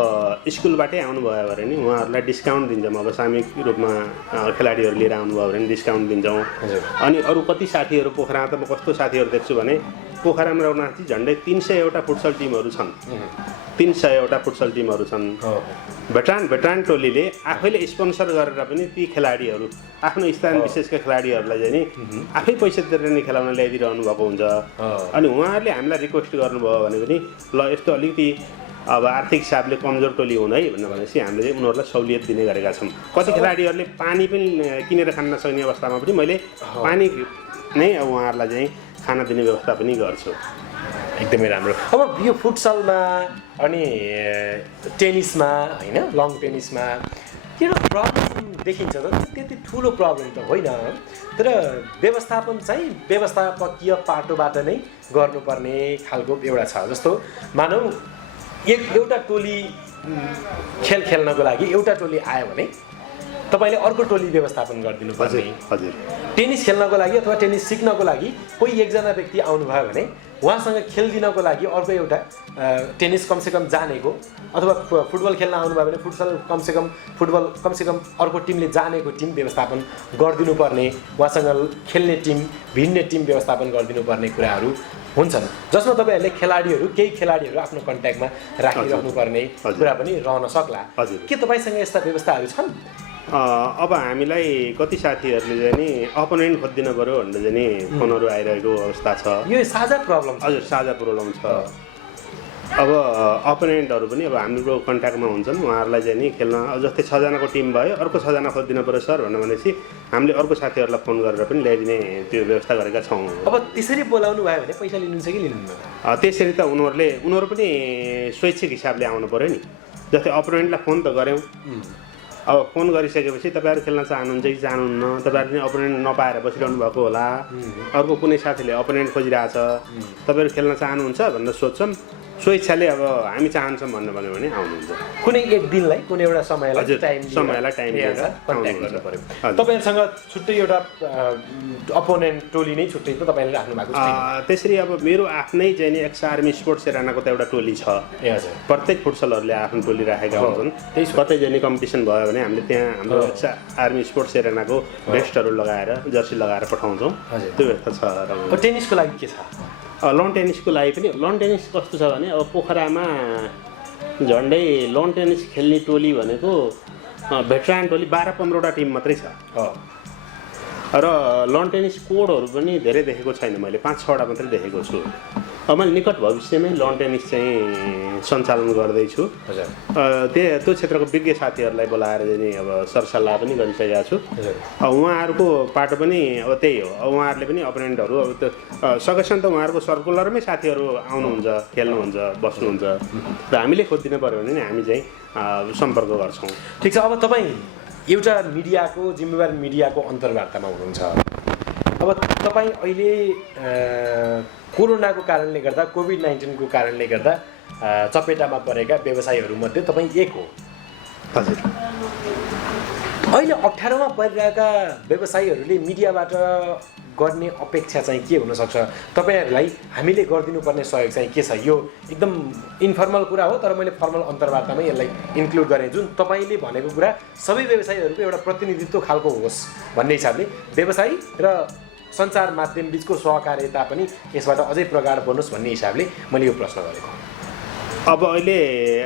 स्कुलबाटै आउनुभयो भने नि उहाँहरूलाई डिस्काउन्ट दिन्छौँ। अब सामूहिक रूपमा खेलाडीहरू लिएर आउनुभयो भने डिस्काउन्ट दिन्छौँ। अनि अरू कति साथीहरू पोखरामा त म कस्तो साथीहरू देख्छु भने पोखरामा रघुनाथजी झन्डै 300 वटा फुटसल टिमहरू छन्। 300 वटा फुटसल टिमहरू छन्। भेटरान टोलीले आफैले स्पोन्सर गरेर पनि ती खेलाडीहरू आफ्नो स्थान विशेषका खेलाडीहरूलाई चाहिँ नि आफै पैसा तिरेर नै खेलाउन ल्याइदिइरहनु भएको हुन्छ। अनि उहाँहरूले हामीलाई रिक्वेस्ट गर्नुभयो भने पनि ल यस्तो अलिकति अब आर्थिक हिसाबले कमजोर टोली हुन् है भनेपछि हामीले चाहिँ उनीहरूलाई सहुलियत दिने गरेका छौँ। कति खेलाडीहरूले पानी पनि किनेर खान नसक्ने अवस्थामा पनि मैले पानी नै अब उहाँहरूलाई चाहिँ खाना दिने व्यवस्था पनि गर्छु। एकदमै राम्रो। अब यो फुटसलमा अनि टेनिसमा होइन, लङ टेनिसमा के प्रब्लम देखिन्छ त? त्यति ठुलो प्रब्लम त होइन, तर व्यवस्थापन चाहिँ व्यवस्थापकीय पाटोबाट नै गर्नुपर्ने खालको एउटा छ। जस्तो मानौ एउटा टोली खेल खेल्नको लागि एउटा टोली आयो भने तपाईँले अर्को टोली व्यवस्थापन गरिदिनु पर्ने। हजुर, टेनिस खेल्नको लागि अथवा टेनिस सिक्नको लागि कोही एकजना व्यक्ति आउनुभयो भने उहाँसँग खेलिदिनको लागि अर्को एउटा टेनिस कमसेकम जानेको, अथवा फुटबल खेल्न आउनुभयो भने फुटबल कमसेकम अर्को टिमले जानेको टिम व्यवस्थापन गरिदिनु पर्ने, उहाँसँग खेल्ने टिम भिन्ने टिम व्यवस्थापन गरिदिनु पर्ने कुराहरू हुन्छन्, जसमा तपाईँहरूले केही खेलाडीहरू आफ्नो कन्ट्याक्टमा राखिरहनु पर्ने कुरा पनि रहन सक्ला। के तपाईँसँग यस्ता व्यवस्थाहरू छन्? अब हामीलाई कति साथीहरूले चाहिँ नि अपोनेन्ट खोजिदिनु पऱ्यो भनेर चाहिँ नि फोनहरू आइरहेको अवस्था छ। यो साझा प्रब्लम छ। हजुर, साझा प्रब्लम छ। अब अपोनेन्टहरू पनि अब हाम्रो कन्ट्याक्टमा हुन्छन्, उहाँहरूलाई चाहिँ नि खेल्न जस्तै 6 जनाको टिम भयो, अर्को 6 जना खोजिदिनु पऱ्यो सर भनेपछि हामीले अर्को साथीहरूलाई फोन गरेर पनि ल्याइदिने त्यो व्यवस्था गरेका छौँ। अब त्यसरी बोलाउनु भयो भने पैसा लिनुहुन्छ कि लिनुहुन्न? त्यसरी त उनीहरू पनि स्वैच्छिक हिसाबले आउनु पऱ्यो नि। जस्तै अपोनेन्टलाई फोन त गऱ्यौँ, अब फोन गरिसकेपछि तपाईँहरू खेल्न चाहनुहुन्छ कि चाहनुहुन्न, तपाईँहरू पनि अपोनेन्ट नपाएर बसिरहनु भएको होला, अर्को कुनै साथीले अपोनेन्ट खोजिरहेछ, तपाईँहरू खेल्न चाहनुहुन्छ भनेर सोध्छौँ। स्वेच्छाले अब हामी चाहन्छौँ भन्नु भन्यो भने आउनुहुन्छ। कुनै एक दिनलाई कुनै एउटा समयलाई टाइम दिएर कन्ट्याक्ट गर्नु पर्यो। तपाईँहरूसँग छुट्टै एउटा अपोनेन्ट टोली नै छुट्टै त तपाईँले राख्नु भएको छ? त्यसरी अब मेरो आफ्नै चाहिँ नि एक्स आर्मी स्पोर्ट्स एरेनाको त एउटा टोली छ। प्रत्येक फुटसलहरूले आफ्नो टोली राखेका हुन्छन्। कतै चाहिँ कम्पिटिसन भयो भने हामीले त्यहाँ हाम्रो एक्स आर्मी स्पोर्ट्स एरेनाको भेस्टहरू लगाएर जर्सी लगाएर पठाउँछौँ। त्यो व्यवस्था छ। टेनिसको लागि के छ? लन टेनिसको लागि पनि लन टेनिस कस्तो छ भने अब पोखरामा झन्डै लन टेनिस खेल्ने टोली भनेको भेटरान टोली 12-15 वटा टिम मात्रै छ। र लन टेनिस कोडहरू पनि धेरै देखेको छैन, मैले 5-6 वटा मात्रै देखेको छु। अब मैले निकट भविष्यमै लन टेनिस चाहिँ सञ्चालन गर्दैछु। त्यो क्षेत्रको विज्ञ साथीहरूलाई बोलाएर चाहिँ अब सरसल्लाह पनि गरिसकेका छु। उहाँहरूको पाटो पनि अब त्यही हो। अब उहाँहरूले पनि अपोनेन्टहरू अब त्यो सकेसम्म त उहाँहरूको सर्कुलरमै साथीहरू आउनुहुन्छ, खेल्नुहुन्छ, बस्नुहुन्छ र हामीले खोजिदिनु पऱ्यो भने नि हामी चाहिँ सम्पर्क गर्छौँ। ठिक छ। अब तपाईँ एउटा मिडियाको जिम्मेवार मिडियाको अन्तर्वार्तामा हुनुहुन्छ। अब तपाईँ अहिले कोरोनाको कारणले गर्दा, कोभिड-19 को कारणले गर्दा चपेटामा परेका व्यवसायीहरूमध्ये तपाईँ एक हो। हजुर अहिले अप्ठ्यारोमा परिरहेका व्यवसायीहरूले मिडियाबाट गर्ने अपेक्षा चाहिँ के हुनसक्छ? तपाईँहरूलाई हामीले गरिदिनुपर्ने सहयोग चाहिँ के छ? यो एकदम इन्फर्मल कुरा हो, तर मैले फर्मल अन्तर्वार्तामै यसलाई इन्क्लुड गरेँ। जुन तपाईँले भनेको कुरा सबै व्यवसायीहरूको एउटा प्रतिनिधित्व खालको होस् भन्ने हिसाबले व्यवसायी र सञ्चार माध्यम बिचको सहकार्यता पनि यसबाट अझै प्रगाढ बनोस् भन्ने हिसाबले मैले यो प्रश्न गरेको। अब अहिले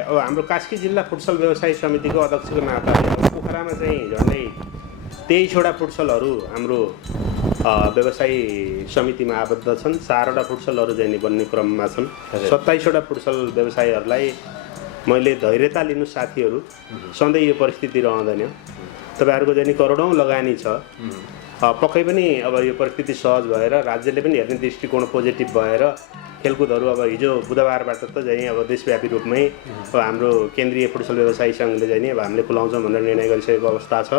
हाम्रो कास्की जिल्ला फुटसल व्यवसायी समितिको अध्यक्षको नाताले पोखरामा चाहिँ झन्डै 23वटा फुटसलहरू हाम्रो व्यवसायी समितिमा आबद्ध छन्। 4वटा फुटसलहरू चाहिँ नि बन्ने क्रममा छन्। 27वटा फुटसल व्यवसायीहरूलाई मैले धैर्यता लिनु साथीहरू, सधैँ यो परिस्थिति रहँदैन। तपाईँहरूको चाहिँ नि करोडौँ लगानी छ। पक्कै पनि अब यो परिस्थिति सहज भएर राज्यले पनि हेर्ने दृष्टिकोण पोजिटिभ भएर खेलकुदहरू अब हिजो बुधबारबाट त चाहिँ अब देशव्यापी रूपमै अब हाम्रो केन्द्रीय फुटसल व्यवसायी सङ्घले चाहिँ नि अब हामीले खुलाउँछौँ भनेर निर्णय गरिसकेको अवस्था छ।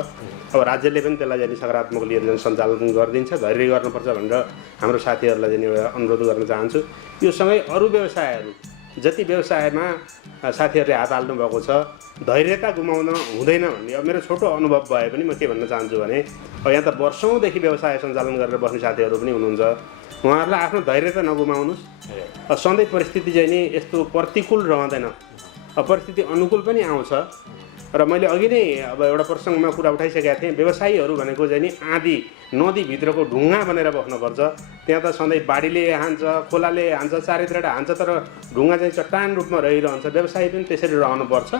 अब राज्यले पनि त्यसलाई चाहिँ सकारात्मक लिएर चाहिँ सञ्चालन गरिदिन्छ। धैर्य गर्नुपर्छ भनेर हाम्रो साथीहरूलाई चाहिँ एउटा अनुरोध गर्न चाहन्छु। यो सँगै अरू व्यवसायहरू जति व्यवसायमा साथीहरूले हात हाल्नु भएको छ, धैर्यता गुमाउन हुँदैन भन्ने अब मेरो छोटो अनुभव भए पनि म के भन्न चाहन्छु भने अब यहाँ त वर्षौँदेखि व्यवसाय सञ्चालन गरेर बस्ने साथीहरू पनि हुनुहुन्छ। उहाँहरूलाई आफ्नो धैर्यता नगुमाउनुहोस्। सधैँ परिस्थिति चाहिँ नि यस्तो प्रतिकूल रहँदैन, परिस्थिति अनुकूल पनि आउँछ। र मैले अघि नै अब एउटा प्रसङ्गमा कुरा उठाइसकेका थिएँ, व्यवसायीहरू भनेको चाहिँ नि आँधी नदीभित्रको ढुङ्गा बनेर बस्नुपर्छ। त्यहाँ त सधैँ बाढीले हान्छ, खोलाले हान्छ, चारैतिर हान्छ, तर ढुङ्गा चाहिँ चट्टान रूपमा रहिरहन्छ। व्यवसायी पनि त्यसरी रहनुपर्छ।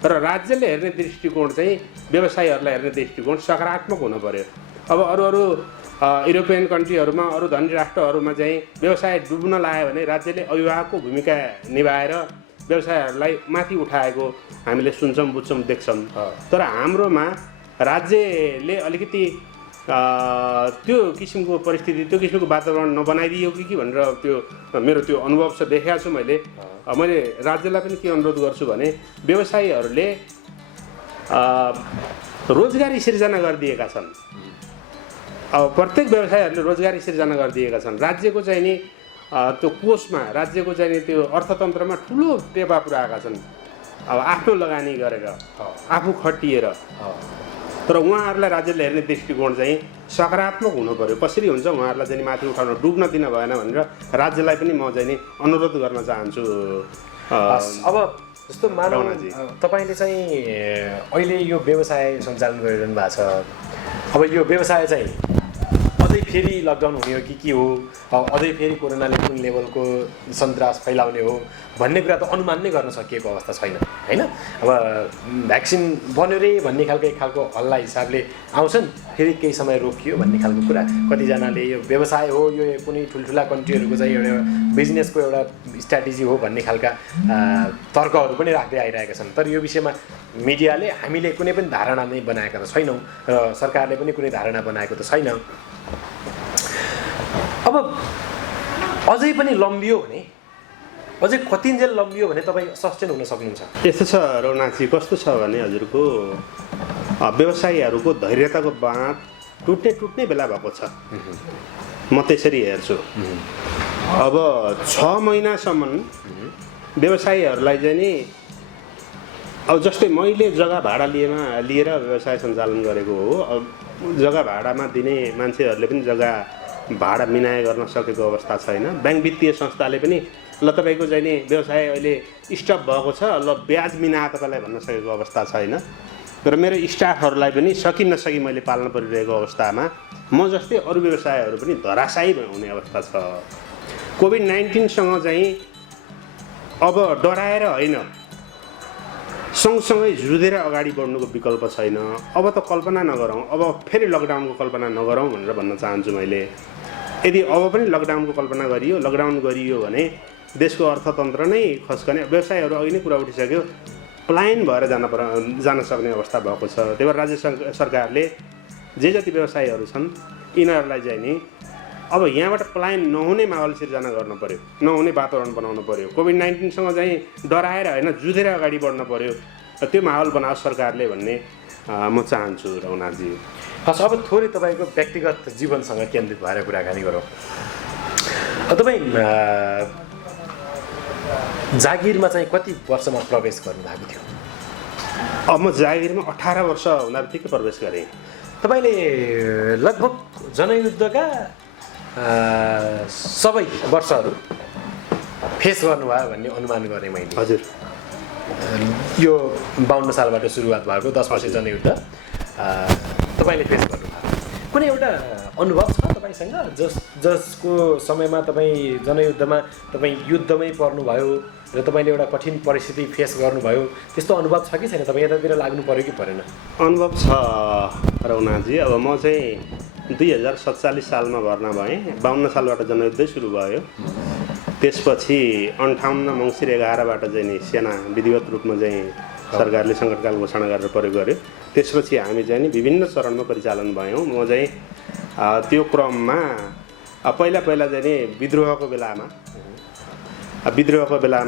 र राज्यले हेर्ने दृष्टिकोण चाहिँ व्यवसायीहरूलाई हेर्ने दृष्टिकोण सकारात्मक हुनु पर्यो। अब अरू युरोपियन कन्ट्रीहरूमा, अरू धनी राष्ट्रहरूमा चाहिँ व्यवसाय डुब्न लाग्यो भने राज्यले अभिभावकको भूमिका निभाएर व्यवसायहरूलाई माथि उठाएको हामीले सुन्छौँ, बुझ्छौँ, देख्छौँ। तर हाम्रोमा राज्यले अलिकति त्यो किसिमको परिस्थिति, त्यो किसिमको वातावरण नबनाइदियो कि भनेर त्यो मेरो त्यो अनुभव छ, देखेको छु मैले। मैले राज्यलाई पनि के अनुरोध गर्छु भने व्यवसायीहरूले रोजगारी सिर्जना गरिदिएका छन्। अब प्रत्येक व्यवसायीहरूले रोजगारी सिर्जना गरिदिएका छन्। राज्यको चाहिँ नि त्यो कोषमा, राज्यको चाहिँ नि त्यो अर्थतन्त्रमा ठुलो टेवा पुऱ्याएका छन्। अब आफ्नो लगानी गरेर, आफू खटिएर। तर उहाँहरूलाई राज्यले हेर्ने दृष्टिकोण चाहिँ सकारात्मक हुनु पर्यो। कसरी हुन्छ उहाँहरूलाई चाहिँ माथि उठाउन, डुब्न दिन भएन भनेर राज्यलाई पनि म चाहिँ नि अनुरोध गर्न चाहन्छु। अब जस्तो मानव तपाईँले चाहिँ अहिले यो व्यवसाय सञ्चालन गरिरहनु भएको छ। अब यो व्यवसाय चाहिँ अझै फेरि लकडाउन हुने हो कि के हो, अझै फेरि कोरोनाले कुन लेभलको सन्तास फैलाउने हो भन्ने कुरा त अनुमान नै गर्न सकिएको अवस्था छैन, होइन? अब भ्याक्सिन बन्यो रे भन्ने एक खालको हल्ला हिसाबले आउँछन्, फेरि केही समय रोकियो भन्ने खालको कुरा। कतिजनाले यो व्यवसाय हो, यो कुनै ठुल्ठुला कन्ट्रीहरूको चाहिँ एउटा बिजनेसको एउटा स्ट्राटेजी हो भन्ने खालका तर्कहरू पनि राख्दै आइरहेका छन्। तर यो विषयमा मिडियाले हामीले कुनै पनि धारणा नै बनाएका त छैनौँ र सरकारले पनि कुनै धारणा बनाएको त छैन। अब अझै पनि लम्बियो भने, अझै कतिन्जेल लम्बियो भने तपाईँ सस्टेन हुन सक्नुहुन्छ? यस्तो छ रौनाथजी, कस्तो छ भने हजुरको व्यवसायीहरूको धैर्यताको बाँध टुट्ने बेला भएको छ। म त्यसरी हेर्छु। अब 6 महिनासम्म व्यवसायीहरूलाई चाहिँ नि अब जस्तै मैले जग्गा भाडा लिएर व्यवसाय सञ्चालन गरेको हो। अब जग्गा भाडामा दिने मान्छेहरूले पनि जग्गा भाडा मिनाय गर्न सकेको अवस्था छैन। ब्याङ्क वित्तीय संस्थाले पनि ल तपाईँको चाहिँ नि व्यवसाय अहिले स्टप भएको छ, ल ब्याज मिना तपाईँलाई भन्न सकेको अवस्था छैन। र मेरो स्टाफहरूलाई पनि सकि नसकि मैले पाल्न परिरहेको अवस्थामा म जस्तै अरू व्यवसायहरू पनि धराशायी हुने अवस्था छ। कोभिड-19सँग चाहिँ अब डराएर होइन, सँगसँगै जुझेर अगाडि बढ्नुको विकल्प छैन। अब त कल्पना नगरौँ, अब फेरि लकडाउनको कल्पना नगरौँ भनेर भन्न चाहन्छु मैले। यदि अब पनि लकडाउनको कल्पना लकडाउन गरियो भने देशको अर्थतन्त्र नै खस्कने, व्यवसायहरू अघि नै कुरा उठिसक्यो, पलायन भएर जान सक्ने अवस्था भएको छ। त्यही भएर राज्य सरकारले जे जति व्यवसायीहरू छन् यिनीहरूलाई चाहिँ नि अब यहाँबाट पलायन नहुने माहौल सिर्जना गर्नु पर्यो, नहुने वातावरण बनाउनु पर्यो। कोभिड-19सँग चाहिँ डराएर होइन, जुझेर अगाडि बढ्नु पर्यो। त्यो माहौल बनाओस् सरकारले भन्ने म चाहन्छु रौनाथजी। हस्, अब थोरै तपाईँको व्यक्तिगत जीवनसँग केन्द्रित भएर कुराकानी गरौँ। तपाईँ जागिरमा चाहिँ कति वर्षमा प्रवेश गर्नुभएको थियो? अब म जागिरमा 18 वर्ष हुँदा बित्तिकै प्रवेश गरेँ। तपाईँले लगभग जनयुद्धका सबै वर्षहरू फेस गर्नुभयो भन्ने अनुमान गरेँ मैले। हजुर। यो 52 सालबाट सुरुवात भएको 10 वर्ष जनयुद्ध तपाईँले फेस गर्नुभयो। कुनै एउटा अनुभव छ तपाईँसँग जसको समयमा तपाईँ जनयुद्धमा तपाईँ युद्धमै पर्नुभयो र तपाईँले एउटा कठिन परिस्थिति फेस गर्नुभयो, त्यस्तो अनुभव छ कि छैन? तपाईँ यतातिर लाग्नु पऱ्यो कि परेन? अनुभव छ रौनाजी। अब म चाहिँ 2047 सालमा भर्ना भएँ। 52 सालबाट जनयुद्धै सुरु भयो। त्यसपछि 58 मङ्सिर 11बाट चाहिँ नि सेना विधिवत रूपमा चाहिँ सरकारले सङ्कटकाल घोषणा गरेर प्रयोग गर्यो। त्यसपछि हामी चाहिँ नि विभिन्न चरणमा परिचालन भयौँ। म चाहिँ त्यो क्रममा पहिला चाहिँ नि विद्रोहको बेलामा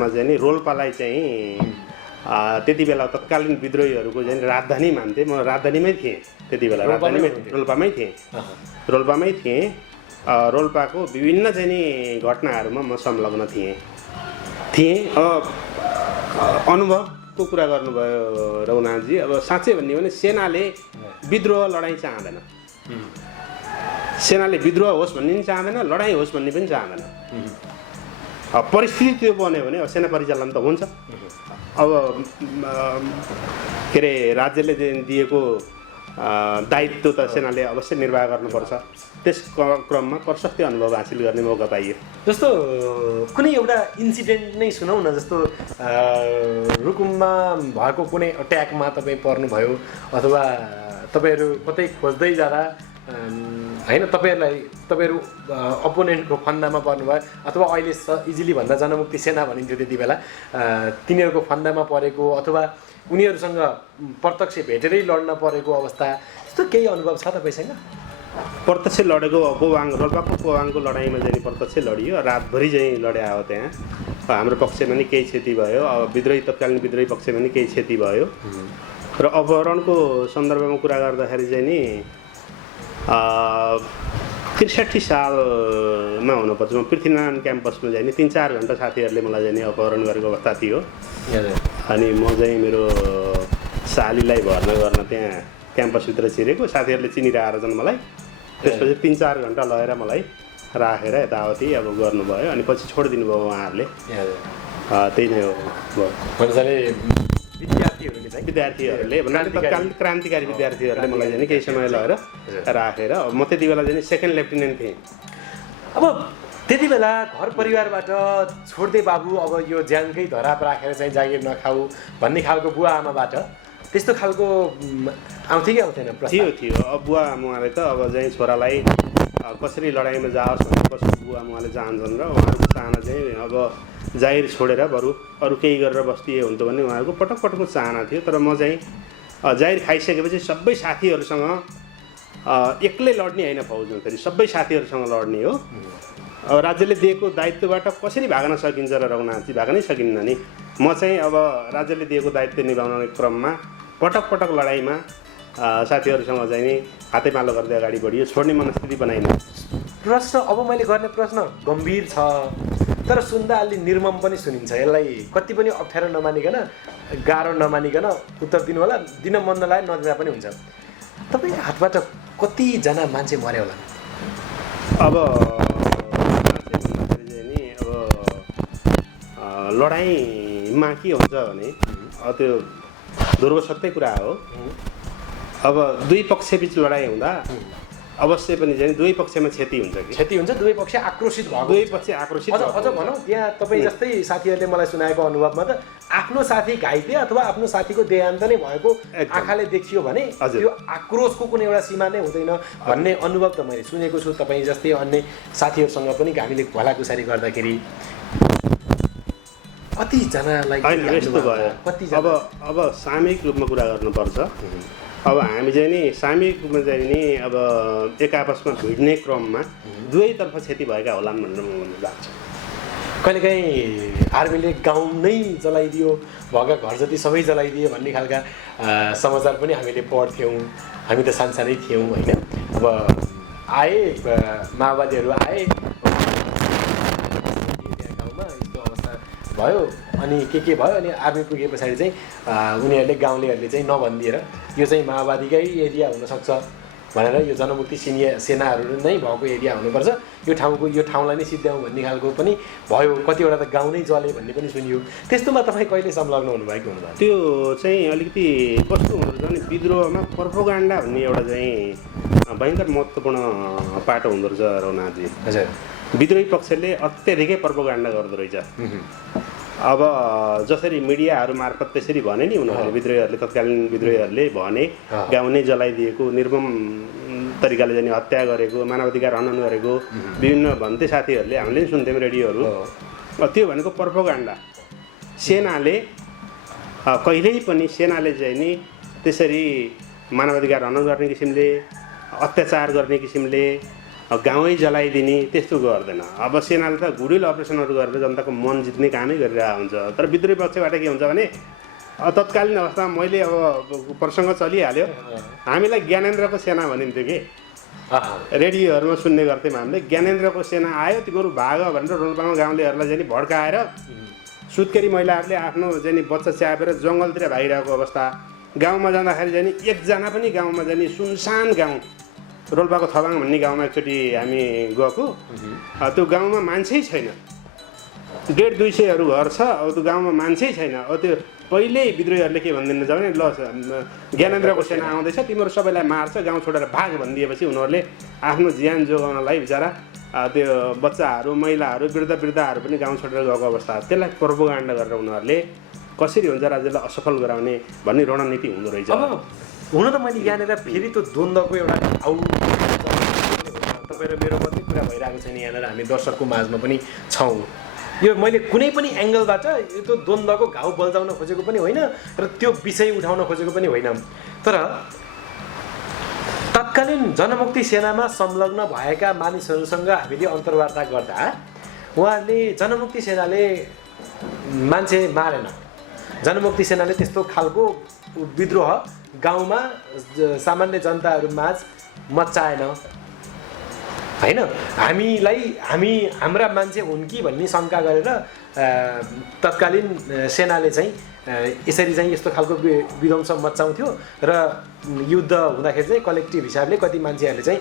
चाहिँ नि रोल्पालाई चाहिँ त्यति बेला तत्कालीन विद्रोहीहरूको चाहिँ राजधानी मान्थे। म राजधानीमै थिएँ त्यति बेला, रोल्पामै थिएँ। रोल्पाको विभिन्न चाहिँ नि घटनाहरूमा म संलग्न थिएँ। अनुभवको कुरा गर्नुभयो रौनाथजी। अब साँच्चै भन्ने भने सेनाले विद्रोह लडाइँ चाहँदैन। सेनाले विद्रोह होस् भन्ने पनि चाहँदैन, लडाइँ होस् भन्ने पनि चाहँदैन। परिस्थिति त्यो बन्यो भने सेना परिचालन त हुन्छ। अब के अरे राज्यले दिएको दायित्व त सेनाले अवश्य निर्वाह गर्नुपर्छ। त्यस क्रममा प्रशस्त अनुभव हासिल गर्ने मौका पाइयो। जस्तो कुनै एउटा इन्सिडेन्ट नै सुनाउ न। जस्तो रुकुममा भएको कुनै अट्याकमा तपाईँ पर्नुभयो अथवा तपाईँहरू कतै खोज्दै जाँदा होइन तपाईँहरू अपोनेन्टको फन्दामा पर्नुभयो अथवा अहिले इजिली भन्दा जनमुक्ति सेना भनिन्थ्यो त्यति बेला, तिनीहरूको फन्दामा परेको अथवा उनीहरूसँग प्रत्यक्ष भेटेरै लड्न परेको अवस्था, त्यस्तो केही अनुभव छ तपाईँसँग? प्रत्यक्ष लडेको रोल्पाको पोवाङको लडाइँमा चाहिँ प्रत्यक्ष लडियो। रातभरि चाहिँ लड्या हो त्यहाँ। हाम्रो पक्षमा नि केही क्षति भयो, अब तत्कालीन विद्रोही पक्षमा नि केही क्षति भयो। र अपहरणको सन्दर्भमा कुरा गर्दाखेरि चाहिँ नि 63 सालमा हुनुपर्छ। म पृथ्वीनारायण क्याम्पसमा चाहिँ नि 3-4 घन्टा साथीहरूले मलाई चाहिँ नि अपहरण गरेको अवस्था थियो। अनि म चाहिँ मेरो सालीलाई भर्ना गर्न त्यहाँ क्याम्पसभित्र छिरेको, साथीहरूले चिनिरहेर छन् मलाई। त्यसपछि 3-4 घन्टा लगेर मलाई राखेर यताउति अब गर्नुभयो। अनि पछि छोडिदिनु भयो उहाँहरूले। त्यही नै हो। विद्यार्थीहरूले तत्कालीन क्रान्तिकारी विद्यार्थीहरूले मलाई चाहिँ केही समय लगेर राखेर म त्यति बेला चाहिँ सेकेन्ड लेफ्टिनेन्ट थिएँ। अब त्यति बेला घर परिवारबाट छोड्दै बाबु अब यो ज्यानकै धराप राखेर चाहिँ जागिर नखाऊ भन्ने खालको बुवा आमाबाट त्यस्तो खालको आउँथ्यो कि आउँथेन? थियो। अब बुवा आमाले त अब चाहिँ छोरालाई कसरी लडाइँमा जाओस् भनेर कसरी बुवा आमाले चाहन्छन् र उहाँहरूको चाहना चाहिँ अब जागिर छोडेर बरु अरू केही गरेर बस्दिए हुन्थ्यो भन्ने उहाँहरूको पटकको चाहना थियो। तर म चाहिँ जागिर खाइसकेपछि सबै साथीहरूसँग एक्लै लड्ने होइन, फौजमा फेरि सबै साथीहरूसँग लड्ने हो। अब राज्यले दिएको दायित्वबाट कसरी भाग्न सकिन्छ र रघुनाथजी? भाग्नै सकिन्न नि। म चाहिँ अब राज्यले दिएको दायित्व निभाउने क्रममा पटक लडाइँमा साथीहरूसँग चाहिँ नि हातैमालो गर्दै अगाडि बढियो। छोड्ने मनस्थिति बनाइनँ। प्रश्न अब मैले गर्ने प्रश्न गम्भीर छ तर सुन्दा अलि निर्मम पनि सुनिन्छ। यसलाई कति पनि अप्ठ्यारो नमानिकन, गाह्रो नमानिकन उत्तर दिनु होला। दिन मन नलागे नदिँदा पनि हुन्छ। तपाईँको हातबाट कतिजना मान्छे मर्यो होला? अब लडाइँमा के हुन्छ भने त्यो ध्रुव सत्य कुरा हो। अब दुई पक्षबीच लडाइँ हुँदा अवश्य पनि चाहिँ दुवै पक्षमा क्षति हुन्छ। दुवै पक्ष आक्रोशित भयो। दुवै पक्ष आक्रोशित। अझ भनौँ त्यहाँ तपाईँ जस्तै साथीहरूले मलाई सुनाएको अनुभवमा त आफ्नो साथी घाइते अथवा आफ्नो साथीको देहान्त नै भएको आँखाले देखियो भने त्यो आक्रोशको कुनै एउटा सीमा नै हुँदैन भन्ने अनुभव त मैले सुनेको छु। तपाईँ जस्तै अन्य साथीहरूसँग पनि हामीले भलाकुसारी गर्दाखेरि कतिजनालाई यस्तो भयो। अब सामूहिक रूपमा कुरा गर्नुपर्छ। अब हामी चाहिँ नि सामूहिक रूपमा चाहिँ नि अब एक आपसमा भिड्ने क्रममा दुवैतर्फ क्षति भएका होलान् भनेर म भन्नु लाग्छ। कहिलेकाहीँ आर्मीले गाउँ नै जलाइदियो, भएका घर जति सबै जलाइदियो भन्ने खालका समाचार पनि हामीले पढ्थ्यौँ। हामी त सानसानै थियौँ होइन। अब आए माओवादीहरू आए गाउँमा यस्तो अवस्था भयो अनि के भयो अनि आर्मी पुगे पछाडि चाहिँ उनीहरूले गाउँलेहरूले चाहिँ नभनिदिएर यो चाहिँ माओवादीकै एरिया हुनसक्छ भनेर यो जनमुक्ति सेनाहरू नै भएको एरिया हुनुपर्छ, यो ठाउँलाई नै सिद्ध्याउँ भन्ने खालको पनि भयो। कतिवटा त गाउँ नै जले भन्ने पनि सुनियो। त्यस्तोमा तपाईँ कहिले संलग्न हुनुभएको हुनुहुन्छ? त्यो चाहिँ अलिकति कस्तो हुँदो रहेछ भने विद्रोहमा प्रोपोगन्डा भन्ने एउटा चाहिँ भयङ्कर महत्त्वपूर्ण पाटो हुँदो रहेछ रघुनाथजी। हजुर, विद्रोही पक्षले अत्याधिकै प्रोपोगन्डा गर्दो रहेछ। अब जसरी मिडियाहरू मार्फत त्यसरी भने नि उनीहरूले विद्रोहीहरूले तत्कालीन विद्रोहीहरूले भने गाउँ नै जलाइदिएको, निर्मम तरिकाले चाहिँ हत्या गरेको, मानवाधिकार हनन गरेको विभिन्न भन्थे साथीहरूले, हामीले पनि सुन्थ्यौँ रेडियोहरू। त्यो भनेको प्रोपोगन्डा। सेनाले कहिल्यै पनि सेनाले चाहिँ नि त्यसरी मानवाधिकार हनन गर्ने किसिमले, अत्याचार गर्ने किसिमले, गाउँै जलाइदिने त्यस्तो गर्दैन। अब सेनाले त गुडिलो अपरेसनहरू गरेर जनताको मन जित्ने कामै गरिरहेको हुन्छ। तर विद्रोही पक्षबाट के हुन्छ भने तत्कालीन अवस्थामा मैले अब प्रसङ्ग चलिहाल्यो, हामीलाई ज्ञानेन्द्रको सेना भनिन्थ्यो कि रेडियोहरूमा सुन्ने गर्थ्यौँ हामीले। ज्ञानेन्द्रको सेना आयो, तिमीहरू भाग भनेर रोल्पामा गाउँलेहरूलाई चाहिँ भड्काएर सुत्केरी महिलाहरूले आफ्नो चाहिँ बच्चा च्यापेर जङ्गलतिर भागिरहेको अवस्था। गाउँमा जाँदाखेरि चाहिँ एकजना पनि गाउँमा चाहिँ सुनसान गाउँ, रोल्पाको थबाङ भन्ने गाउँमा एकचोटि हामी गएको, त्यो गाउँमा मान्छे छैन, 150-200 घर छ। अब त्यो गाउँमा मान्छे छैन। अब त्यो पहिल्यै विद्रोहीहरूले के भनिदिनु छ भने ल ज्ञानेन्द्रको सेना आउँदैछ, तिमीहरू सबैलाई मार्छ, गाउँ छोडेर भाग भनिदिएपछि उनीहरूले आफ्नो ज्यान जोगाउनलाई बिचरा त्यो बच्चाहरू, महिलाहरू, वृद्धहरू पनि गाउँ छोडेर गएको अवस्था। त्यसलाई प्रोपोगन्डा गरेर उनीहरूले कसरी हुन्छ राज्यलाई असफल गराउने भन्ने रणनीति हुँदो रहेछ। हुन त मैले यहाँनिर फेरि त्यो द्वन्द्वको एउटा घाउ तपाईँ र मेरो मात्रै कुरा भइरहेको छैन, यहाँनिर हामी दर्शकको माझमा पनि छौँ। यो मैले कुनै पनि एङ्गलबाट त्यो द्वन्द्वको घाउ बल्झाउन खोजेको पनि होइन र त्यो विषय उठाउन खोजेको पनि होइन। तर तत्कालीन जनमुक्ति सेनामा संलग्न भएका मानिसहरूसँग हामीले अन्तर्वार्ता गर्दा उहाँहरूले जनमुक्ति सेनाले मान्छे मारेन, जनमुक्ति सेनाले त्यस्तो खालको विद्रोह गाउँमा सामान्य जनताहरूमाझ मच्चाएन होइन। हाम्रा मान्छे हुन् कि भन्ने शङ्का गरेर तत्कालीन सेनाले चाहिँ यसरी चाहिँ यस्तो खालको विध्वंस मच्चाउँथ्यो र युद्ध हुँदाखेरि चाहिँ कलेक्टिभ हिसाबले कति मान्छेहरूले चाहिँ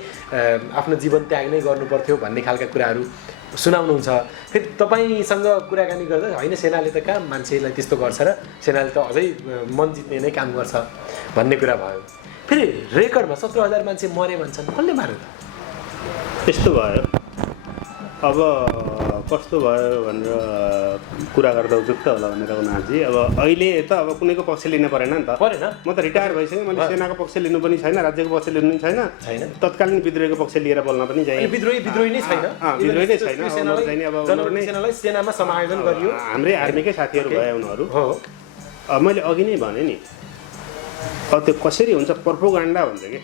आफ्नो जीवन त्याग नै गर्नुपर्थ्यो भन्ने खालका कुराहरू सुनाउनुहुन्छ। फेरि तपाईँसँग कुराकानी गर्दा होइन सेनाले त कहाँ मान्छेलाई त्यस्तो गर्छ र सेनाले त अझै मन जित्ने नै काम गर्छ भन्ने कुरा भयो। फेरि रेकर्डमा 17,000 मान्छे मरे भन्छन्, कसले मार्यो त? यस्तो भयो। अब कस्तो भयो भनेर कुरा गर्दा उपयुक्त होला भनेर रघुनाथजी। अब अहिले त अब कुनैको पक्ष लिन परेन नि त। परेन, म त रिटायर भइसकेँ, मैले सेनाको पक्ष लिनु पनि छैन, राज्यको पक्ष लिनु पनि छैन, तत्कालीन विद्रोहीको पक्ष लिएर बोल्न पनि चाहिँ विद्रोही नै छैन, विद्रोही नै छैन। सेनालाई सेनामा समायोजन गरियो, हाम्रै आर्मीकै साथीहरू भए उनीहरू। अब मैले अघि नै भने नि, अब त्यो कसरी हुन्छ प्रोपोगन्डा भन्छ कि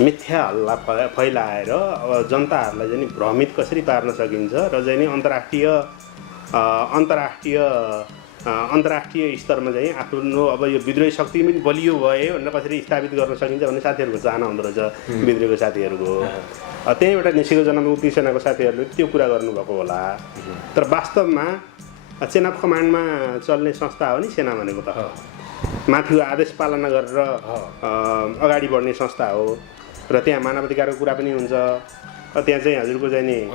मिथ्या हल्ला फैलाएर अब जनताहरूलाई चाहिँ भ्रमित कसरी पार्न सकिन्छ र चाहिँ नि अन्तर्राष्ट्रिय स्तरमा चाहिँ आफ्नो अब यो विद्रोही शक्ति पनि बलियो भयो भनेर कसरी स्थापित गर्न सकिन्छ भन्ने साथीहरूको चाहना हुँदो रहेछ विद्रोहीको साथीहरूको। त्यहीँबाट निस्केको जनमुक्ति सेनाको साथीहरूले त्यो कुरा गर्नुभएको होला। तर वास्तवमा चेन अफ कमान्डमा चल्ने संस्था हो नि सेना भनेको त, माथिको आदेश पालना गरेर अगाडि बढ्ने संस्था हो र त्यहाँ मानवाधिकारको कुरा पनि हुन्छ, त्यहाँ चाहिँ हजुरको चाहिँ नि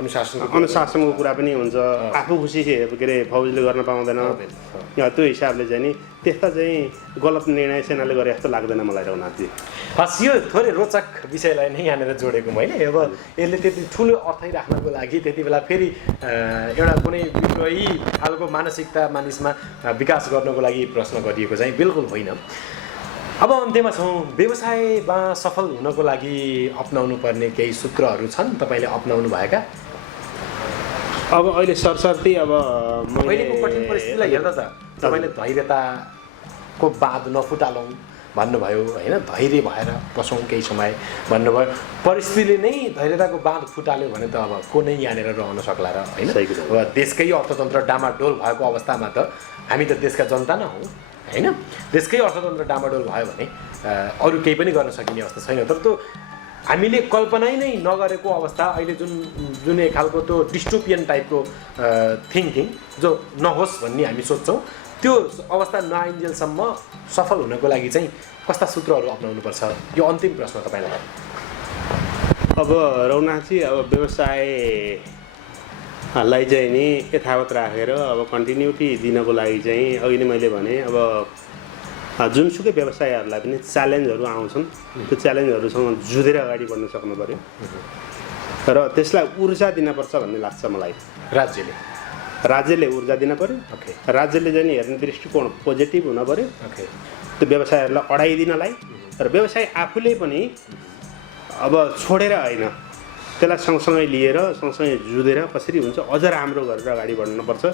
अनुशासनको कुरा पनि हुन्छ। आफू खुसी के अरे फौजले गर्न पाउँदैन, त्यो हिसाबले चाहिँ नि त्यस्ता चाहिँ गलत निर्णय सेनाले गरे जस्तो लाग्दैन मलाई रघुनाथजी। हस्, यो थोरै रोचक विषयलाई नै यहाँनिर जोडेको मैले। अब यसले त्यति ठुलो अर्थै राख्नको लागि त्यति बेला फेरि एउटा कुनै विद्रोही खालको मानसिकता मानिसमा विकास गर्नको लागि प्रश्न गरिएको चाहिँ बिल्कुल होइन। अब अन्त्यमा छौँ, व्यवसायमा सफल हुनको लागि अपनाउनु पर्ने केही सूत्रहरू छन् तपाईँले अपनाउनु भएका? अब अहिले सरसर्ती अब अहिलेको कठिन परिस्थितिलाई हेर्दा त तपाईँले धैर्यताको बाँध नफुटालौँ भन्नुभयो होइन, धैर्य भएर बसौँ केही समय भन्नुभयो। परिस्थितिले नै धैर्यताको बाँध फुटाल्यो भने त अब को नै यहाँनिर रहन सक्ला र होइन। अब देशकै अर्थतन्त्र डामाडोल भएको अवस्थामा त हामी त देशका जनता न हौँ होइन। देशकै अर्थतन्त्र डामाडोल भयो भने अरू केही पनि गर्न सकिने अवस्था छैन। तर त्यो हामीले कल्पनै नै नगरेको अवस्था अहिले जुन एक खालको त्यो डिस्टोपियन टाइपको थिङ्किङ जो नहोस् भन्ने हामी सोच्छौँ, त्यो अवस्था नआइन्जेलसम्म सफल हुनको लागि चाहिँ कस्ता सूत्रहरू अपनाउनुपर्छ? यो अन्तिम प्रश्न तपाईँलाई। अब रौनाथजी, अब व्यवसायलाई चाहिँ नि यथावत राखेर अब कन्टिन्युटी दिनको लागि चाहिँ अघि नै मैले भने अब जुनसुकै व्यवसायहरूलाई पनि च्यालेन्जहरू आउँछन्, त्यो च्यालेन्जहरूसँग जुधेर अगाडि बढ्न सक्नु पऱ्यो र त्यसलाई ऊर्जा दिनपर्छ भन्ने लाग्छ मलाई। राज्यले ऊर्जा दिन पऱ्यो। राज्यले चाहिँ हेर्ने दृष्टिकोण पोजिटिभ हुन पऱ्यो त्यो व्यवसायहरूलाई अडाइदिनलाई, र व्यवसाय आफूले पनि अब छोडेर होइन, त्यसलाई सँगसँगै लिएर सँगसँगै जुधेर कसरी हुन्छ अझ राम्रो गरेर अगाडि बढ्नुपर्छ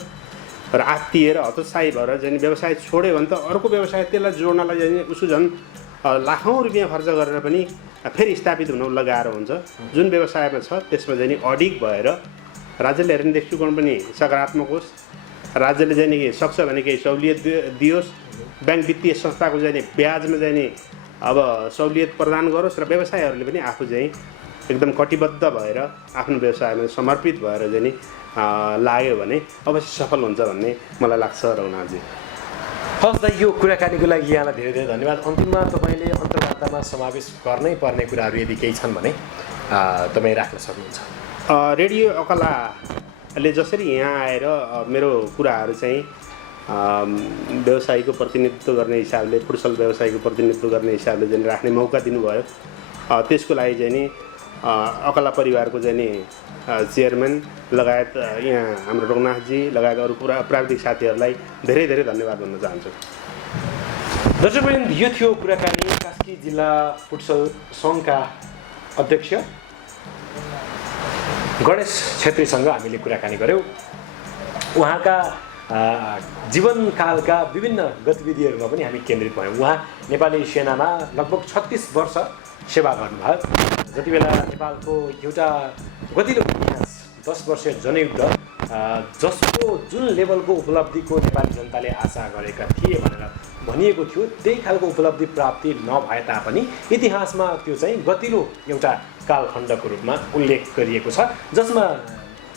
र आत्तिएर हतोत्साही भएर चाहिँ व्यवसाय छोड्यो भने त अर्को व्यवसाय त्यसलाई जोड्नलाई चाहिँ उसो झन् लाखौँ रुपियाँ खर्च गरेर पनि फेरि स्थापित हुन लगाएर हुन्छ। जुन व्यवसायमा छ त्यसमा चाहिँ अडिग भएर राज्यले हेर्ने दृष्टिकोण पनि सकारात्मक होस्, राज्यले चाहिँ नि सक्छ भने केही सहुलियत दियोस्, ब्याङ्क वित्तीय संस्थाको चाहिँ ब्याजमा चाहिँ नि अब सहुलियत प्रदान गरोस् र व्यवसायहरूले पनि आफू चाहिँ एकदम कटिबद्ध भएर आफ्नो व्यवसायमा समर्पित भएर चाहिँ नि लाग्यो भने अवश्य सफल हुन्छ भन्ने मलाई लाग्छ रौनाथजी। हस् दाइ, यो कुराकानीको लागि यहाँलाई धेरै धेरै धन्यवाद। अन्तिममा तपाईँले अन्तर्वार्तामा समावेश गर्नै पर्ने कुराहरू यदि केही छन् भने तपाईँ राख्न सक्नुहुन्छ। रेडियो अकलाले जसरी यहाँ आएर मेरो कुराहरू चाहिँ व्यवसायीको प्रतिनिधित्व गर्ने हिसाबले, फुटसल व्यवसायीको प्रतिनिधित्व गर्ने हिसाबले चाहिँ राख्ने मौका दिनुभयो, त्यसको लागि चाहिँ नि अकला परिवारको चाहिँ नि चेयरम्यान लगायत यहाँ हाम्रो रौनाथजी लगायत अरू प्राविधिक साथीहरूलाई धेरै धेरै धन्यवाद भन्न चाहन्छु। दर्शकवृन्द, यो थियो कुराकानी कास्की जिल्ला फुटसल सङ्घका अध्यक्ष गणेश छेत्रीसँग हामीले कुराकानी गऱ्यौँ। उहाँका जीवनकालका विभिन्न गतिविधिहरूमा पनि हामी केन्द्रित भयौँ। उहाँ नेपाली सेनामा लगभग 36 वर्ष सेवा गर्नुभयो। जति बेला नेपालको एउटा गतिलो इतिहास 10 वर्षीय जनयुद्ध जसको जुन लेभलको उपलब्धिको नेपाली जनताले आशा गरेका थिए भनेर भनिएको थियो, त्यही खालको उपलब्धि प्राप्ति नभए तापनि इतिहासमा त्यो चाहिँ गतिलो एउटा कालखण्डको रूपमा उल्लेख गरिएको छ, जसमा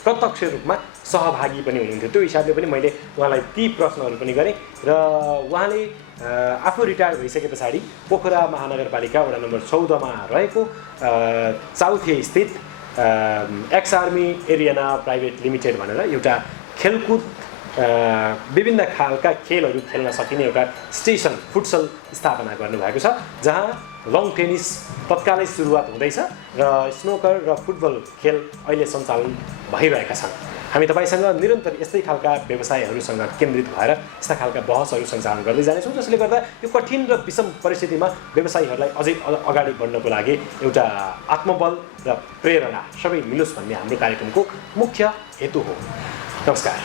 प्रत्यक्ष रूपमा सहभागी पनि हुनुहुन्थ्यो। त्यो हिसाबले पनि मैले उहाँलाई ती प्रश्नहरू पनि गरेँ र उहाँले आफू रिटायर भइसके पछाडि पोखरा महानगरपालिका वडा नम्बर 14मा रहेको चाउथे स्थित ex army Ariana private limited भनेर एउटा खेलकुद विभिन्न खालका खेलहरू खेल्न सकिने एउटा स्टेसन फुटसल स्थापना गर्नुभएको छ, जहाँ लङ टेनिस तत्कालै सुरुवात हुँदैछ र स्नोकर र फुटबल खेल अहिले सञ्चालन भइरहेका छन्। हामी तपाईँसँग निरन्तर यस्तै खालका व्यवसायहरूसँग केन्द्रित भएर यस्ता खालका बहसहरू सञ्चालन गर्दै जानेछौँ, जसले गर्दा यो कठिन र विषम परिस्थितिमा व्यवसायीहरूलाई अझै अगाडि बढ्नको लागि एउटा आत्मबल र प्रेरणा सबै मिलोस् भन्ने हाम्रो कार्यक्रमको मुख्य हेतु हो। नमस्कार।